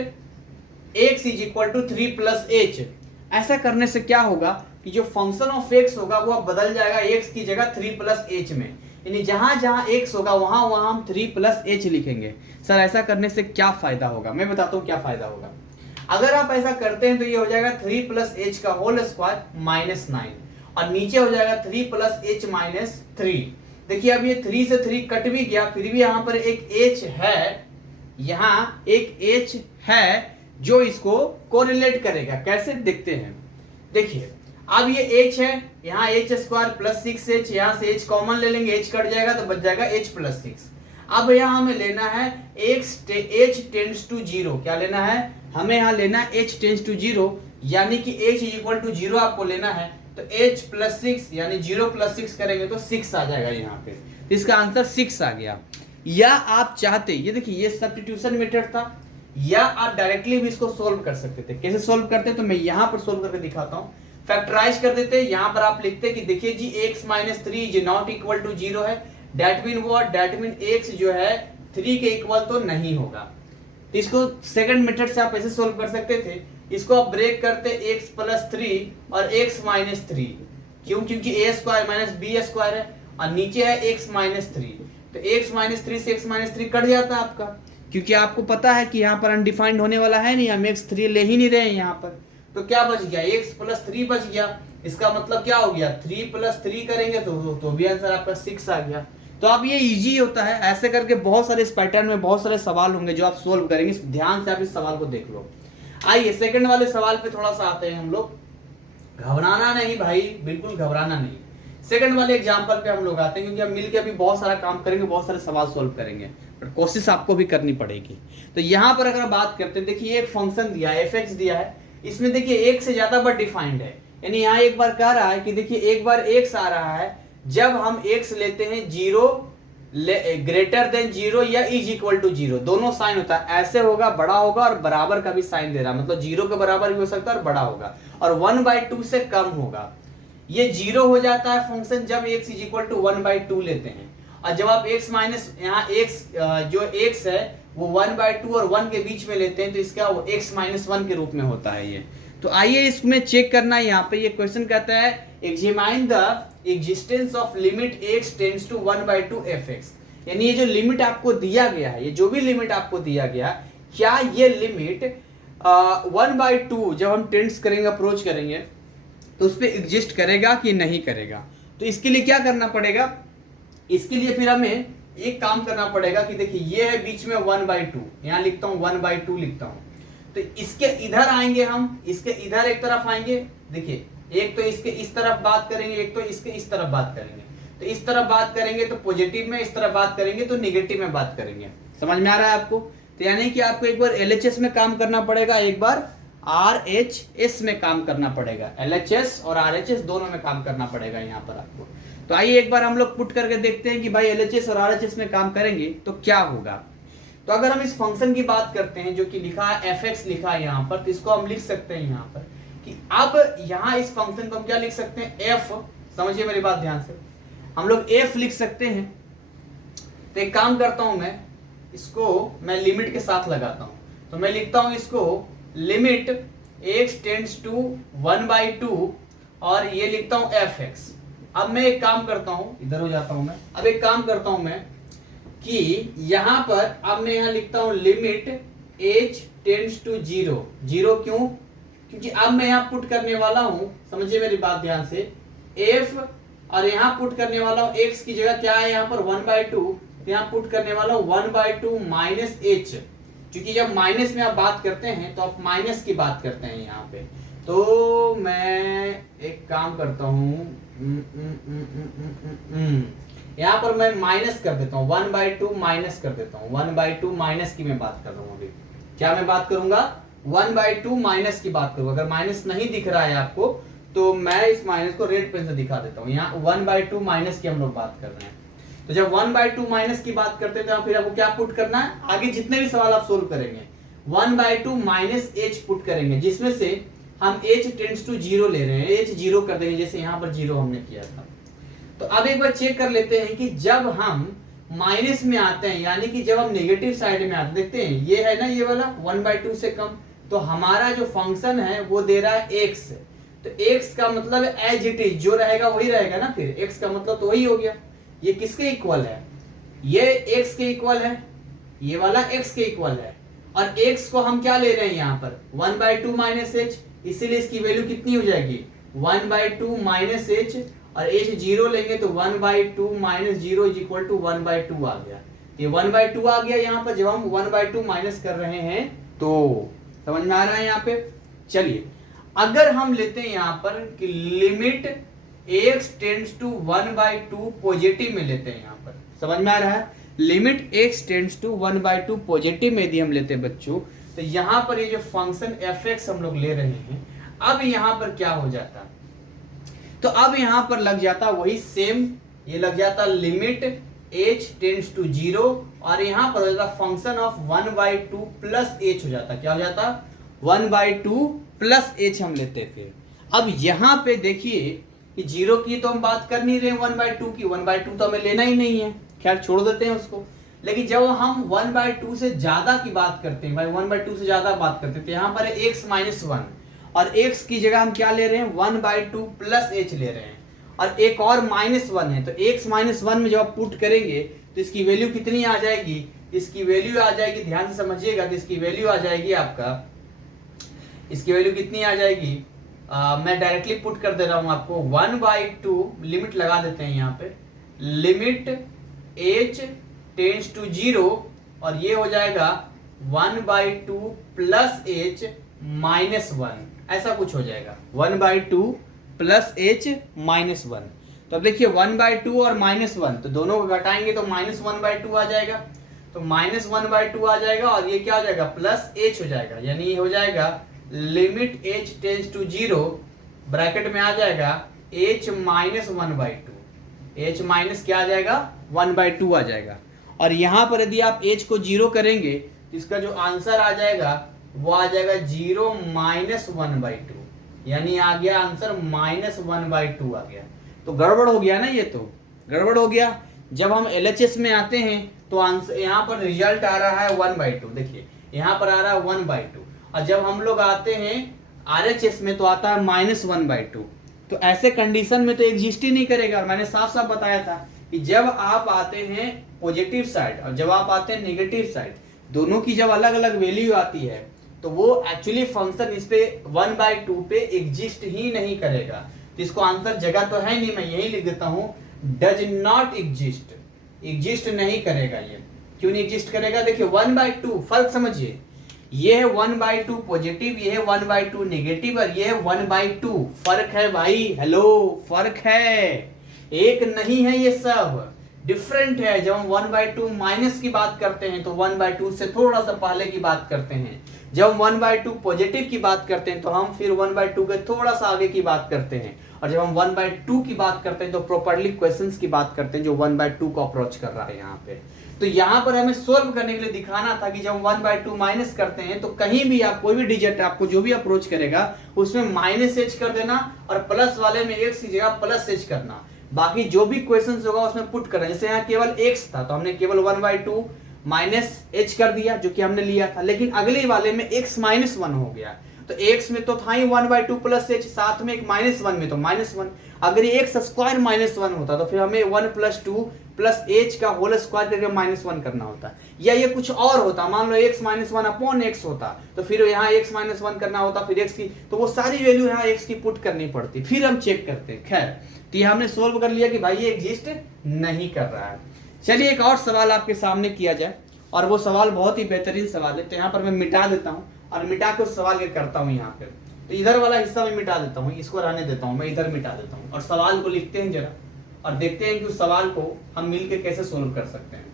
x = 3 + h। ऐसा करने से क्या होगा कि जो फंक्शन ऑफ x होगा वो अब बदल जाएगा x की जगह 3 + h में, यानी जहां जहां x होगा वहां वहां हम 3 + h लिखेंगे। सर ऐसा करने से क्या फायदा होगा, मैं बताता हूं क्या फायदा होगा। अगर आप ऐसा करते हैं तो ये हो जाएगा 3 + h का होल स्क्वायर -9 और नीचे हो जाएगा 3 + h - 3। देखिए अब ये 3 से 3 कट भी गया, फिर भी यहाँ पर एक h है, यहाँ एक h है जो इसको कोरिलेट करेगा। कैसे देखते हैं, देखिए अब ये h है, यहाँ h² + 6h, यहाँ से h कॉमन ले लेंगे, h कट जाएगा तो बच जाएगा h + 6। अब यहाँ हमें लेना है h टेंड्स टू 0। क्या लेना है हमें? यहाँ लेना है h टेंड्स टू 0, यानी कि h = 0 आपको लेना है, तो h + 6 यानी 0 + 6 करेंगे तो 6 आ जाएगा यहाँ पे, तो इसका आंसर 6 आ गया। या आप चाहते, ये देखिए ये सब्स्टिट्यूशन मेथड था, या आप डायरेक्टली भी इसको सोल्व कर सकते थे। कैसे सोल्व करते तो मैं यहाँ पर सोल्व करके दिखाता हूँ। फैक्टराइज कर देते, यहाँ पर आप लिखते कि देखिए जी x - 3 is not equal to 0 है, that mean what, that mean x जो है 3 के इक्वल तो नहीं होगा। इसको सेकंड मेथड से आप ऐसे सोल्व कर सकते थे, इसको आप ब्रेक करते x + 3 और x - 3, क्यों? क्योंकि a² - b² है और नीचे है x - 3, तो x - 3 से x - 3 कट जाता है आपका, क्योंकि आपको पता है कि यहाँ पर अनडिफाइंड होने वाला है नहीं, हम x3 ले ही नहीं रहे हैं यहाँ पर। तो क्या बच गया? x + 3 बच गया। इसका मतलब क्या हो गया? 3 + 3 करेंगे तो भी आंसर आपका 6 आ गया। तो अब ये इजी होता है, ऐसे करके बहुत सारे इस पैटर्न में बहुत सारे सवाल होंगे जो आप सोल्व करेंगे। ध्यान से आप इस सवाल को देख लो। आइए सेकंड वाले सवाल पे थोड़ा सा आते हैं हम लोग। घबराना नहीं भाई, बिल्कुल घबराना नहीं। सेकंड वाले एग्जांपल पे हम लोग आते हैं, क्योंकि हम मिलकर अभी बहुत सारा काम करेंगे, बहुत सारे सवाल सोल्व करेंगे, बट कोशिश आपको भी करनी पड़ेगी। तो यहाँ पर अगर बात करते हैं, देखिए एक फंक्शन दिया है f(x) दिया है, इसमें देखिए एक से ज्यादा बार डिफाइंड है, यानी यहाँ एक बार कह रहा है कि देखिए एक बार x आ रहा है जब हम x लेते हैं 0 ग्रेटर देन 0 या इज इक्वल टू 0, दोनों साइन होता है, ऐसे होगा, बड़ा होगा और बराबर का भी साइन दे रहा है, मतलब 0 के बराबर भी हो सकता है और बड़ा होगा, और 1/2 से कम होगा। ये 0 हो जाता है फंक्शन जब x इज इक्वल टू 1/2 लेते हैं, और जब आप x माइनस यहाँ x जो x है वो 1/2 और 1 के बीच में लेते हैं तो इसका वो x - 1 के रूप में होता है ये। तो आइए इसमें चेक करना है। यहाँ पे ये क्वेश्चन कहता है examine the existence of limit x tends to 1/2 fx, यानी ये जो लिमिट आपको दिया गया है, ये जो भी लिमिट आपको दिया गया, क्या ये लिमिट 1/2 जब हम टेंड्स करेंगे, अप्रोच करेंगे, तो उस पर एग्जिस्ट करेगा कि नहीं करेगा। तो इसके लिए क्या करना पड़ेगा, इसके लिए फिर हमें एक काम करना पड़ेगा कि देखिए ये है बीच में 1/2, यहाँ लिखता हूँ 1/2 लिखता हूँ, तो इसके इधर आएंगे हम, इसके इधर एक तरफ आएंगे, देखिए एक तो इसके इस तरफ बात करेंगे, एक तो इसके इस तरफ बात करेंगे। तो इस तरफ बात करेंगे तो पॉजिटिव में, इस तरफ बात करेंगे तो नेगेटिव में बात करेंगे। समझ में आ रहा है आपको? तो यानी कि आपको एक बार LHS में काम करना पड़ेगा, एक बार RHS में काम करना पड़ेगा, LHS और RHS दोनों में काम करना पड़ेगा यहाँ पर आपको। तो आइए एक बार हम लोग पुट करके देखते हैं कि भाई LHS और RHS में काम करेंगे तो क्या होगा। तो अगर हम इस फंक्शन की बात करते हैं जो कि लिखा है fx लिखा है यहाँ पर, तो इसको हम लिख सकते हैं यहाँ पर कि अब यहाँ इस फंक्शन को हम क्या लिख सकते हैं, f, समझिए मेरी बात ध्यान से, हम लोग f लिख सकते हैं। तो एक काम करता हूं इसको मैं लिमिट के साथ लगाता हूं, तो मैं लिखता हूं इसको लिमिट x टेंड्स टू 1/2 और ये लिखता हूं fx। अब मैं एक काम करता हूं, इधर हो जाता हूं मैं, अब एक काम करता हूं मैं कि यहां पर अब मैं यहां लिखता हूं लिमिट h टेंड्स टू 0 क्यों? क्योंकि अब मैं यहां पुट करने वाला हूं, समझिए मेरी बात ध्यान से, f और यहां पुट करने वाला हूं x की जगह क्या है यहाँ पर 1/2, यहाँ पुट करने वाला हूं 1/2 माइनस h, क्योंकि जब माइनस में आप बात करते हैं तो आप माइनस की बात करते हैं यहाँ पे। तो मैं एक काम करता हूं, यहाँ पर मैं माइनस कर देता हूँ, 1/2 माइनस कर देता हूँ, 1/2 माइनस की मैं बात कर रहा हूँ अभी। क्या मैं बात करूंगा? 1/2 माइनस की बात करूंगा। अगर माइनस नहीं दिख रहा है आपको तो मैं इस माइनस को रेड पेन से दिखा देता हूँ। यहाँ 1/2 माइनस की हम लोग बात कर रहे हैं। तो जब 1/2 माइनस की बात करते हैं तो फिर आपको क्या पुट करना है? आगे जितने भी सवाल आप सोल्व करेंगे 1/2 माइनस h पुट करेंगे, जिसमें से हम h टेंड्स टू 0 ले रहे हैं, h 0 कर देंगे, जैसे यहाँ पर 0 हमने किया था। तो अब एक बार चेक कर लेते हैं कि जब हम माइनस में आते हैं, यानी कि जब हम नेगेटिव साइड में आते हैं, देखते हैं ये है ना, ये वाला 1/2 से कम, तो हमारा जो फंक्शन है वो दे रहा है x। तो x का मतलब एज इट इज जो रहेगा वही रहेगा ना, फिर x का मतलब तो वही हो गया। ये किसके इक्वल है? ये x के इक्वल है, ये वाला x के इक्वल है, और x को हम क्या ले रहे हैं यहाँ पर? 1/2 माइनस h, इसीलिए इसकी वैल्यू कितनी हो जाएगी? 1/2 माइनस h, और h 0 लेंगे तो 1/2 माइनस 0 इज इक्वल टू 1/2 आ गया। ये 1/2 आ गया यहाँ पर जब हम 1/2 माइनस कर रहे हैं, तो समझ में आ रहा है यहाँ पे? चलिए अगर हम लेते हैं यहाँ पर कि limit x tends to 1/2 positive में लेते हैं, यहाँ पर समझ में आ रहा है? Limit x tends to 1/2 positive में यदि हम लेते हैं बच्चों, तो यहाँ पर ये जो फंक्शन fx हम लोग ले रहे हैं, अब यहाँ पर क्या हो जाता? तो अब यहाँ पर लग जाता वही सेम, ये लग जाता लिमिट h टेंड्स टू 0, और यहाँ पर हो जाता फंक्शन ऑफ 1/2 प्लस h हो जाता। क्या हो जाता? 1/2 प्लस h हम लेते फिर। अब यहाँ पे देखिए कि 0 की तो हम बात कर नहीं रहे, 1/2 की, 1/2 तो हमें लेना ही नहीं है, खैर छोड़ देते हैं उसको। लेकिन जब हम 1/2 से ज्यादा की बात करते हैं, भाई 1/2 से ज्यादा बात करते हैं, तो यहाँ पर x माइनस 1, और x की जगह हम क्या ले रहे हैं? 1/2 प्लस h ले रहे हैं, और एक और -1 है, तो x -1 में जब आप पुट करेंगे तो इसकी वैल्यू कितनी आ जाएगी? इसकी वैल्यू आ जाएगी, ध्यान से समझिएगा, तो इसकी वैल्यू आ जाएगी आपका, इसकी वैल्यू कितनी आ जाएगी? मैं डायरेक्टली पुट कर दे रहा हूं आपको, 1/2 लिमिट लगा देते हैं यहाँ पे, लिमिट h टेंड्स टू 0, और ये हो जाएगा 1/2 प्लस h माइनस 1, ऐसा कुछ हो जाएगा, 1/2 प्लस h माइनस 1। तो अब देखिए 1/2 और -1, तो दोनों को घटाएंगे तो -1/2 आ जाएगा, तो -1/2 आ जाएगा, और ये क्या हो जाएगा? प्लस h हो जाएगा, यानी ये हो जाएगा limit h tends to 0, bracket में आ जाएगा h माइनस 1/2, h माइनस क्या आ जाएगा? 1/2 आ जाएगा। और यहाँ पर यदि आप h को 0 करेंगे तो इसका जो आंसर आ जाएगा वो आ जाएगा 0 माइनस 1/2, यानी आ गया आंसर -1/2 आ गया। तो गड़बड़ हो गया ना, ये तो गड़बड़ हो गया। जब हम LHS में आते हैं तो आंसर यहाँ पर रिजल्ट आ रहा है 1/2, देखिए यहाँ पर आ रहा है 1/2, और जब हम लोग आते हैं RHS में तो आता है -1/2। तो ऐसे कंडीशन में तो एग्जिस्ट ही नहीं करेगा, और मैंने साफ साफ बताया था कि जब आप आते हैं पॉजिटिव साइड और जब आप आते हैं नेगेटिव साइड, दोनों की जब अलग अलग वैल्यू आती है तो वो एक्चुअली फंक्शन इस पे 1/2 पे एग्जिस्ट ही नहीं करेगा। तो इसको आंसर जगह तो है नहीं, मैं यही लिख देता हूं, डज नॉट एग्जिस्ट, एग्जिस्ट नहीं करेगा। ये क्यों नहीं एग्जिस्ट करेगा? देखिए 1/2 फर्क समझिए, ये है 1/2 पॉजिटिव, ये है 1/2 नेगेटिव, और ये है 1/2, फर्क है भाई, हेलो फर्क है, एक नहीं है, ये सब डिफरेंट है। जब हम 1/2 माइनस की बात करते हैं तो 1/2 से थोड़ा सा पहले की बात करते हैं, जब हम 1/2 पॉजिटिव की बात करते हैं तो हम फिर 1/2 के थोड़ा सा आगे की बात करते हैं, और जब हम 1/2 की बात करते हैं तो प्रॉपर्ली क्वेश्चंस की बात करते हैं जो 1/2 को अप्रोच कर रहा है यहाँ पे। तो यहाँ पर हमें सोल्व करने के लिए दिखाना था कि जब हम 1/2 माइनस करते हैं तो कहीं भी आप कोई भी डिजिट आपको जो भी अप्रोच करेगा उसमें -h कर देना, और प्लस वाले में x की जगह +h करना, बाकी जो भी क्वेश्चंस होगा उसमें पुट करना। जैसे यहाँ केवल x था तो हमने केवल 1/2 -h कर दिया जो कि हमने लिया था, लेकिन अगले वाले में x -1 हो गया, तो x में तो था ही 1/2 प्लस h, साथ में एक -1 में तो -1, अगर ये x स्क्वायर -1 होता तो फिर हमें 1 + 2 + h का होल स्क्वायर करके -1 करना होता, या ये कुछ और होता, मान लो x -1 अपॉन x होता तो फिर यहाँ x -1 करना होता, फिर x की, तो वो सारी वैल्यू यहाँ x की पुट करनी पड़ती, फिर हम चेक करते। खैर तो ये हमने सोल्व कर लिया कि भाई ये एग्जिस्ट नहीं कर रहा है। चलिए एक और सवाल आपके सामने किया जाए, और वो सवाल बहुत ही बेहतरीन सवाल है, तो यहाँ पर मैं मिटा देता हूँ और मिटा के उस सवाल के करता हूँ यहाँ पे। तो इधर वाला हिस्सा मैं मिटा देता हूँ, इसको रहने देता हूँ, मैं इधर मिटा देता हूँ, और सवाल को लिखते हैं जरा, और देखते हैं कि उस सवाल को हम मिलकर कैसे सोल्व कर सकते हैं।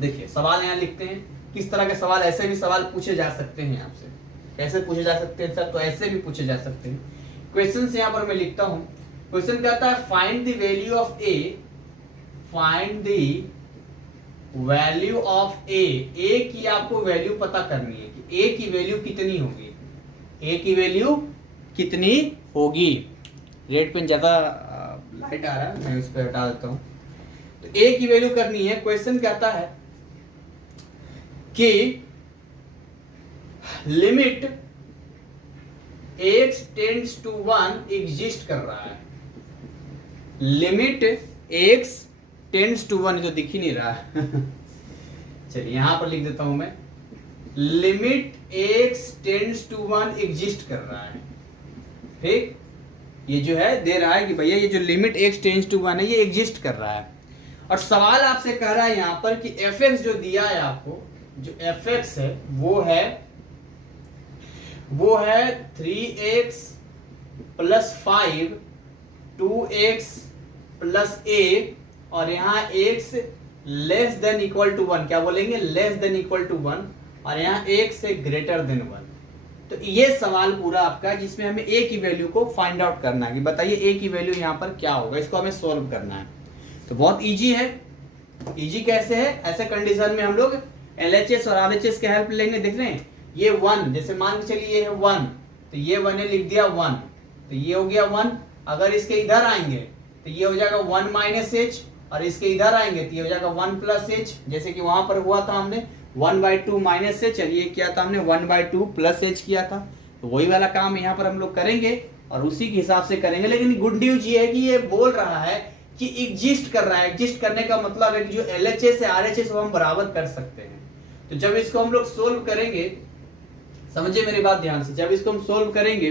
देखिए सवाल यहाँ लिखते हैं, किस तरह के सवाल, ऐसे भी सवाल पूछे जा सकते हैं आपसे। कैसे पूछे जा सकते हैं सर? तो ऐसे भी पूछे जा सकते हैं। क्वेश्चन यहाँ पर मैं लिखता हूँ। क्वेश्चन कहता है find the value of A, find the value of A की आपको वैल्यू पता करनी है कि ए की वैल्यू कितनी होगी, ए की वैल्यू कितनी होगी। रेड पेन ज्यादा लाइट आ रहा है, मैं इस पर हटा देता हूं। तो ए की वैल्यू करनी है। क्वेश्चन कहता है कि limit x tends to 1 exist कर रहा है। लिमिट x टेंड्स टू 1 तो दिख ही नहीं रहा है चलिए यहां पर लिख देता हूं मैं, limit x tends to 1 exist कर रहा है। ठीक, ये जो है दे रहा है कि भैया ये जो लिमिट x टेंड्स टू 1 है ये एग्जिस्ट कर रहा है। और सवाल आपसे कह रहा है यहां पर कि fx जो दिया है आपको, जो fx है वो है 3x plus 5 2x plus a और यहाँ x less than equal to 1, क्या बोलेंगे, लेस देन इक्वल टू 1, और यहाँ x से ग्रेटर देन 1। तो ये सवाल पूरा आपका जिसमें हमें a की वैल्यू को फाइंड आउट करना है कि बताइए a की वैल्यू यहाँ पर क्या होगा, इसको हमें सोल्व करना है। तो बहुत इजी है। इजी कैसे है? ऐसे कंडीशन में हम लोग LHS और RHS के हेल्प लेंगे। देख रहे हैं ये 1, जैसे मान के चलिए ये है 1, तो ये 1 ने लिख दिया 1, तो ये हो गया 1। अगर इसके इधर आएंगे तो ये हो जाएगा 1 माइनस एच, और इसके इधर आएंगे तो ये हो जाएगा 1 प्लस एच, जैसे कि वहां पर हुआ था हमने 1/2 माइनस एच, चलिए किया था हमने 1/2 प्लस एच किया था। तो वही वाला काम यहाँ पर हम लोग करेंगे और उसी के हिसाब से करेंगे। लेकिन गुड न्यूज ये है कि ये बोल रहा है कि एग्जिस्ट कर रहा है। एग्जिस्ट करने का मतलब है कि जो LHS है RHS वो हम बराबर कर सकते हैं। तो जब इसको हम लोग सोल्व करेंगे, समझिए मेरी बात ध्यान से, जब इसको हम सोल्व करेंगे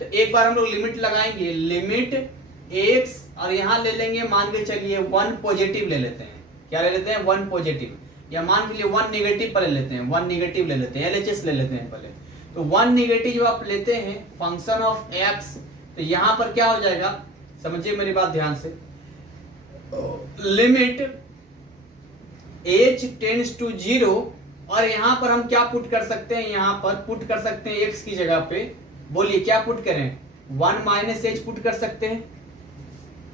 तो एक बार हम लोग लिमिट लगाएंगे, लिमिट x, और यहां ले लेंगे मान के चलिए 1 पॉजिटिव ले लेते हैं। क्या ले लेते हैं? 1 पॉजिटिव, या मान के लिए 1 नेगेटिव पर ले लेते हैं, 1 नेगेटिव ले लेते हैं, LHS ले लेते हैं पहले। तो 1 नेगेटिव जो आप लेते हैं फंक्शन ऑफ x, तो यहां पर क्या हो जाएगा, समझिए मेरी बात ध्यान से, लिमिट h टेंड्स टू 0, और यहां पर हम क्या पुट कर सकते हैं, यहां पर पुट कर सकते हैं x की जगह पे, बोलिए क्या पुट करें, 1 माइनस एच पुट कर सकते हैं।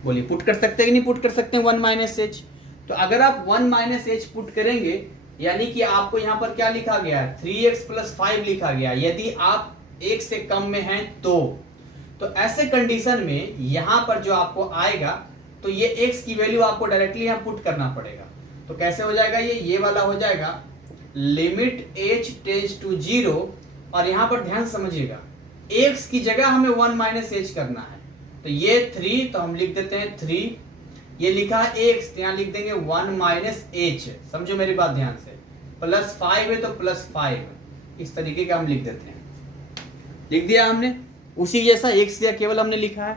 बोलिए पुट कर सकते हैं कि नहीं पुट कर सकते हैं 1 माइनस एच। तो अगर आप 1 माइनस एच पुट करेंगे यानी कि आपको यहां पर क्या लिखा गया है, 3x प्लस 5 लिखा गया, यदि आप 1 से कम में हैं तो ऐसे कंडीशन में यहां पर जो आपको आएगा तो ये x की वैल्यू आपको डायरेक्टली यहां पुट करना पड़ेगा। तो कैसे हो जाएगा, ये वाला हो जाएगा लिमिट h टेंड्स टू 0, और यहां पर ध्यान समझिएगा x की जगह हमें 1 माइनस एच करना है। तो ये 3, तो हम लिख देते हैं 3, ये लिखा है x, तो यहां लिख देंगे 1 माइनस एच, समझो मेरी बात ध्यान से, प्लस 5 है तो प्लस 5, इस तरीके का हम लिख देते हैं। लिख दिया हमने, उसी जैसा x दिया, केवल हमने लिखा है।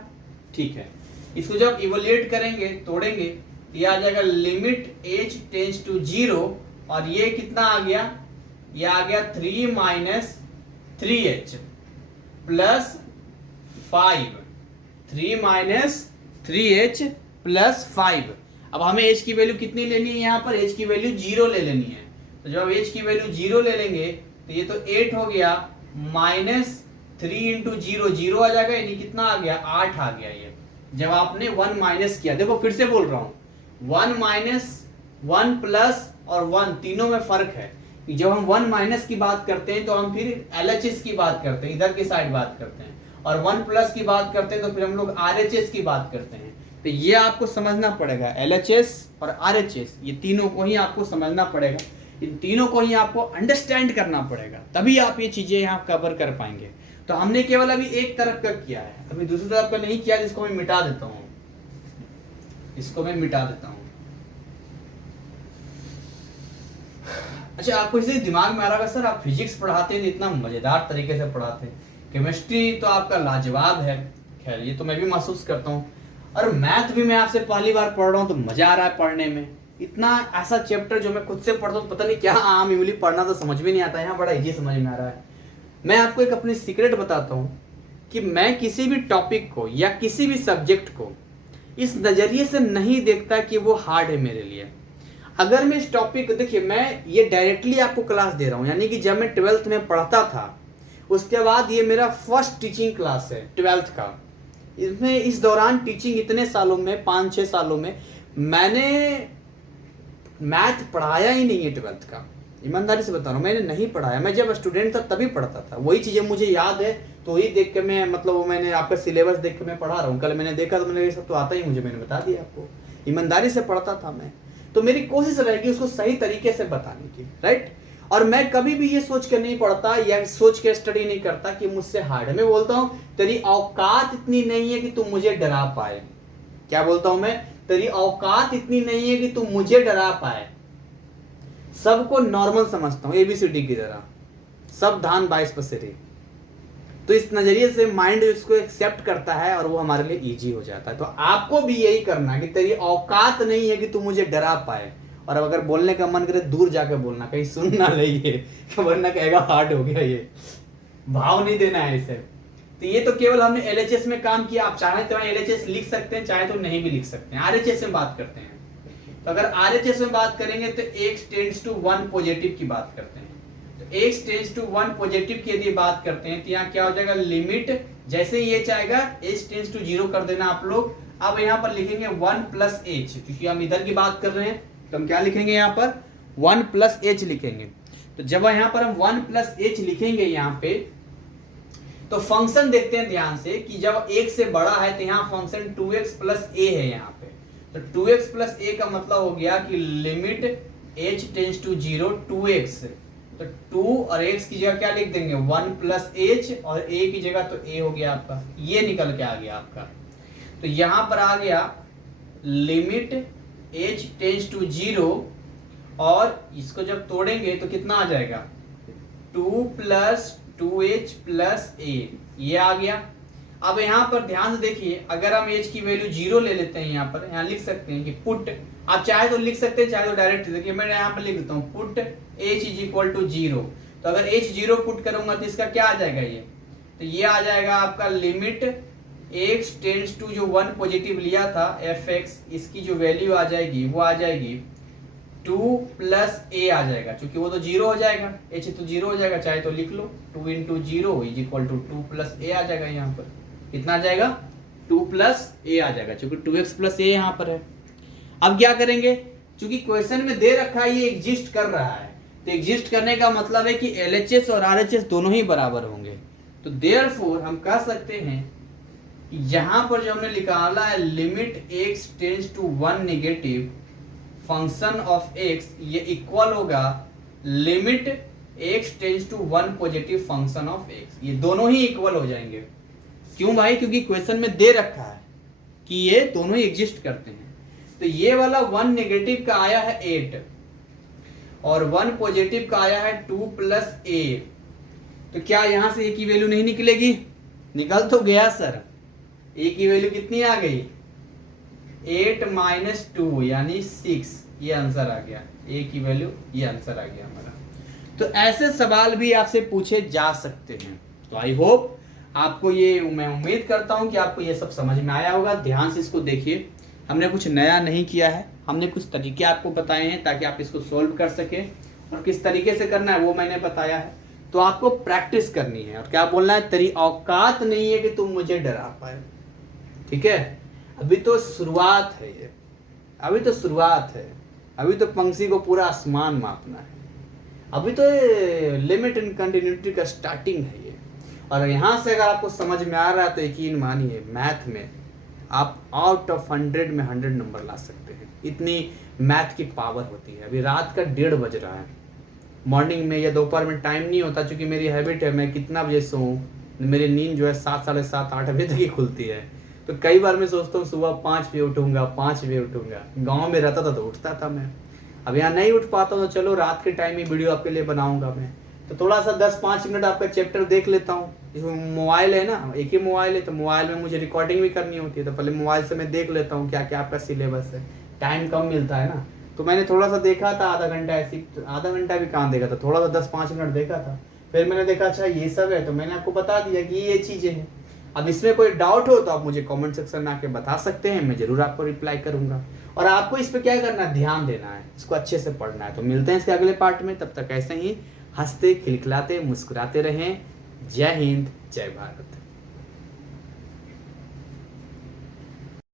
ठीक है, इसको जब इवोल्यूट करेंगे, तोड़ेंगे, तो ये आ जाएगा लिमिट h टेंड्स टू 0, और ये कितना आ गया, ये आ गया 3 minus 3h plus 5, 3 minus 3h plus 5। अब हमें h की वैल्यू कितनी लेनी है, यहाँ पर h की वैल्यू 0 ले लेनी है। तो जब h की वैल्यू 0 ले लेंगे तो ये तो 8 हो गया, माइनस 3 इंटू 0, 0 आ जाएगा, यानी कितना आ गया, 8 आ गया। ये जब आपने 1 माइनस किया, देखो फिर से बोल रहा हूँ, 1 माइनस 1 प्लस और 1 तीनों में फर्क है। जब हम 1 माइनस की बात करते हैं तो हम फिर LHS की बात करते हैं, इधर की साइड बात करते हैं, और 1 प्लस की बात करते हैं तो फिर हम लोग RHS की बात करते हैं। तो ये आपको समझना पड़ेगा, LHS और RHS ये तीनों को ही आपको समझना पड़ेगा, इन तीनों को ही आपको अंडरस्टैंड करना पड़ेगा, तभी आप ये चीजें यहाँ कवर कर पाएंगे। तो हमने केवल अभी एक तरफ का किया है, अभी दूसरी तरफ का नहीं किया, जिसको मैं मिटा देता हूँ, इसको मैं मिटा देता हूँ। अच्छा, आपको इसे दिमाग में आ रहा है सर आप फिजिक्स पढ़ाते हैं इतना मजेदार तरीके से पढ़ाते हैं, केमिस्ट्री तो आपका लाजवाब है। खैर ये तो मैं भी महसूस करता हूँ, और मैथ भी मैं आपसे पहली बार पढ़ रहा हूँ तो मजा आ रहा है पढ़ने में। इतना ऐसा चैप्टर जो मैं खुद से पढ़ता हूँ, पता नहीं क्या आम इमली पढ़ना तो समझ में नहीं आता, यहाँ बड़ा इजी समझ में आ रहा है। मैं आपको एक अपनी सीक्रेट बताता हूँ कि मैं किसी भी टॉपिक को या किसी भी सब्जेक्ट को इस नज़रिए से नहीं देखता कि वो हार्ड है मेरे लिए। अगर मैं इस टॉपिक को, देखिए मैं ये डायरेक्टली आपको क्लास दे रहा हूँ, यानी कि जब मैं 12th में पढ़ता था उसके बाद ये मेरा फर्स्ट टीचिंग क्लास है 12th का। इसमें इस दौरान टीचिंग इतने सालों में, 5-6 सालों में मैंने मैथ पढ़ाया ही नहीं है 12th का। ईमानदारी से बता रहा हूँ, मैंने नहीं पढ़ाया। मैं जब स्टूडेंट था तभी पढ़ता था, वही चीज़ें मुझे याद है, तो वही देख के मैं, मतलब वो मैंने आपका सिलेबस देख के मैं पढ़ा रहा हूँ। कल मैंने देखा तो मैंने ये सब तो आता ही मुझे, मैंने बता दिया आपको। ईमानदारी से पढ़ता था मैं, तो मेरी कोशिश रहेगी उसको सही तरीके से बताने की, राइट। और मैं कभी भी ये सोच के नहीं पढ़ता या सोच के स्टडी नहीं करता कि मुझसे हार्ड है। मैं बोलता हूँ तेरी औकात इतनी नहीं है कि तू मुझे डरा पाए। क्या बोलता हूं मैं? तेरी औकात इतनी नहीं है कि तू मुझे डरा पाए। सबको नॉर्मल समझता हूं, एबीसीडी की तरह, सब धान 22 पसेरी। तो इस नजरिए से माइंड इसको एक्सेप्ट करता है और वो हमारे लिए इजी हो जाता है। तो आपको भी यही करना है कि तेरी औकात नहीं है कि तू मुझे डरा पाए। और अब अगर बोलने का मन करे दूर जाकर बोलना, कहीं सुन ना ले ये, वरना कहेगा हार्ड हो गया, ये भाव नहीं देना है इसे। तो ये तो केवल हमने एलएचएस में काम किया। आप चाहे तो एलएचएस लिख सकते हैं, चाहे तो नहीं भी लिख सकते हैं। आरएचएस में बात करते हैं, तो अगर आरएचएस में बात करेंगे तो x टेंड्स टू 1 पॉजिटिव की बात करते हैं। तो x टेंड्स टू 1 पॉजिटिव की यदि बात करते हैं तो यहाँ क्या हो जाएगा, लिमिट जैसे ही h आएगा h टेंड्स टू 0 कर देना आप लोग। अब यहाँ पर लिखेंगे 1 प्लस h, क्योंकि हम इधर की बात कर रहे हैं तो हम क्या लिखेंगे, यहाँ पर 1 प्लस h लिखेंगे। तो जब यहाँ पर हम 1 प्लस h लिखेंगे यहाँ पे, तो फंक्शन देखते हैं ध्यान से कि जब 1 से बड़ा है तो यहाँ फंक्शन 2x प्लस a है यहाँ पे। तो 2x प्लस a का मतलब हो गया कि limit h tends to 0 2x। तो 2 और x की जगह क्या लिख देंगे, 1 प्लस h, और a की जगह तो a हो गया आपका, ये निकल के आ गया आपका। तो यहाँ पर आ गया लिमिट h टेंड्स टू 0, और इसको जब तोड़ेंगे तो कितना आ जाएगा, 2 प्लस 2h प्लस a, ये आ गया। अब यहाँ पर ध्यान से देखिए, अगर हम h की वैल्यू 0 ले लेते हैं, यहाँ पर यहाँ लिख सकते हैं कि पुट, आप चाहे तो लिख सकते हैं, चाहे तो डायरेक्ट। देखिए मैं यहाँ पर लिख देता हूँ put h is equal to 0। तो अगर h 0 पुट करूंगा तो इसका क्या आ जाएगा, ये तो ये आ जाएगा आपका लिमिट x टेंड्स टू जो 1 पॉजिटिव लिया था fx, इसकी जो वैल्यू आ जाएगी वो आ जाएगी 2 प्लस a आ जाएगा, क्योंकि वो तो 0 हो जाएगा, h तो 0 हो जाएगा, चाहे तो लिख लो 2 into 0 is equal to 2 plus a आ जाएगा। यहाँ पर कितना आ जाएगा, 2 प्लस a आ जाएगा, क्योंकि 2x प्लस a यहाँ पर है। अब क्या करेंगे, क्योंकि क्वेश्चन में दे रखा है ये एग्जिस्ट कर रहा है, तो एग्जिस्ट करने का मतलब है कि LHS और RHS दोनों ही बराबर होंगे। तो देयरफॉर हम कह सकते हैं कि यहाँ पर जो हमने निकाला है limit x tends to 1 negative function of x, ये इक्वल होगा limit x tends to 1 positive function of x। ये दोनों ही इक्वल हो जाएंगे। क्यों भाई, क्योंकि क्वेश्चन में दे रखा है कि ये दोनों ही एग्जिस्ट करते हैं। तो ये वाला 1 नेगेटिव का आया है 8 और 1 पॉजिटिव का आया है 2 प्लस a। तो क्या यहां से a की वैल्यू नहीं निकलेगी, निकल तो गया सर। a की वैल्यू कितनी आ गई, 8 माइनस 2 यानी 6, ये आंसर आ गया। a की वैल्यू ये आंसर आ गया हमारा। तो ऐसे सवाल भी आपसे पूछे जा सकते हैं। तो आई होप आपको ये, मैं उम्मीद करता हूं कि आपको ये सब समझ में आया होगा। ध्यान से इसको देखिए, हमने कुछ नया नहीं किया है, हमने कुछ तरीके आपको बताए हैं ताकि आप इसको सोल्व कर सके, और किस तरीके से करना है वो मैंने बताया है। तो आपको प्रैक्टिस करनी है, और क्या बोलना है, तेरी औकात नहीं है कि तुम मुझे डरा पाए। ठीक है, अभी तो शुरुआत है, ये अभी तो शुरुआत है, अभी तो पंक्ति को पूरा आसमान मापना है, अभी तो लिमिट एंड कंटिन्यूटी का स्टार्टिंग है ये। और यहाँ से अगर आपको समझ में आ रहा है तो यकीन मानिए मैथ में आप आउट ऑफ 100 में 100 नंबर ला सकते हैं। इतनी मैथ की पावर होती है। अभी रात का 1:30 बज रहा है, मॉर्निंग में या दोपहर में टाइम नहीं होता, क्योंकि मेरी हैबिट है मैं कितना बजे सोऊं, मेरी नींद जो है 7, साढ़े 7, 8 बजे तक ही खुलती है। तो कई बार मैं सोचता हूँ सुबह 5 बजे उठूंगा, 5 बजे उठूंगा। गाँव में रहता था तो उठता था मैं, अब यहाँ नहीं उठ पाता, तो चलो रात के टाइम ही वीडियो आपके लिए बनाऊंगा मैं। तो थोड़ा सा 10-5 मिनट आपका चैप्टर देख लेता हूँ। इसमें मोबाइल है ना, एक ही मोबाइल है, तो मोबाइल में मुझे रिकॉर्डिंग भी करनी होती है, तो पहले मोबाइल से मैं देख लेता हूँ क्या क्या आपका सिलेबस है। टाइम कम मिलता है ना, तो मैंने थोड़ा सा देखा था, आधा घंटा, ऐसी आधा घंटा भी कहाँ देखा था, थोड़ा सा 10-5 मिनट देखा था। फिर मैंने देखा अच्छा ये सब है, तो मैंने आपको बता दिया कि ये चीज़ें हैं। अब इसमें कोई डाउट हो तो आप मुझे कमेंट सेक्शन में आके बता सकते हैं, मैं जरूर आपको रिप्लाई करूंगा। और आपको इस पे क्या करना है, ध्यान देना है, इसको अच्छे से पढ़ना है। तो मिलते हैं इसके अगले पार्ट में, तब तक ऐसे ही हंसते खिलखिलाते मुस्कुराते रहें। जय हिंद, जय भारत।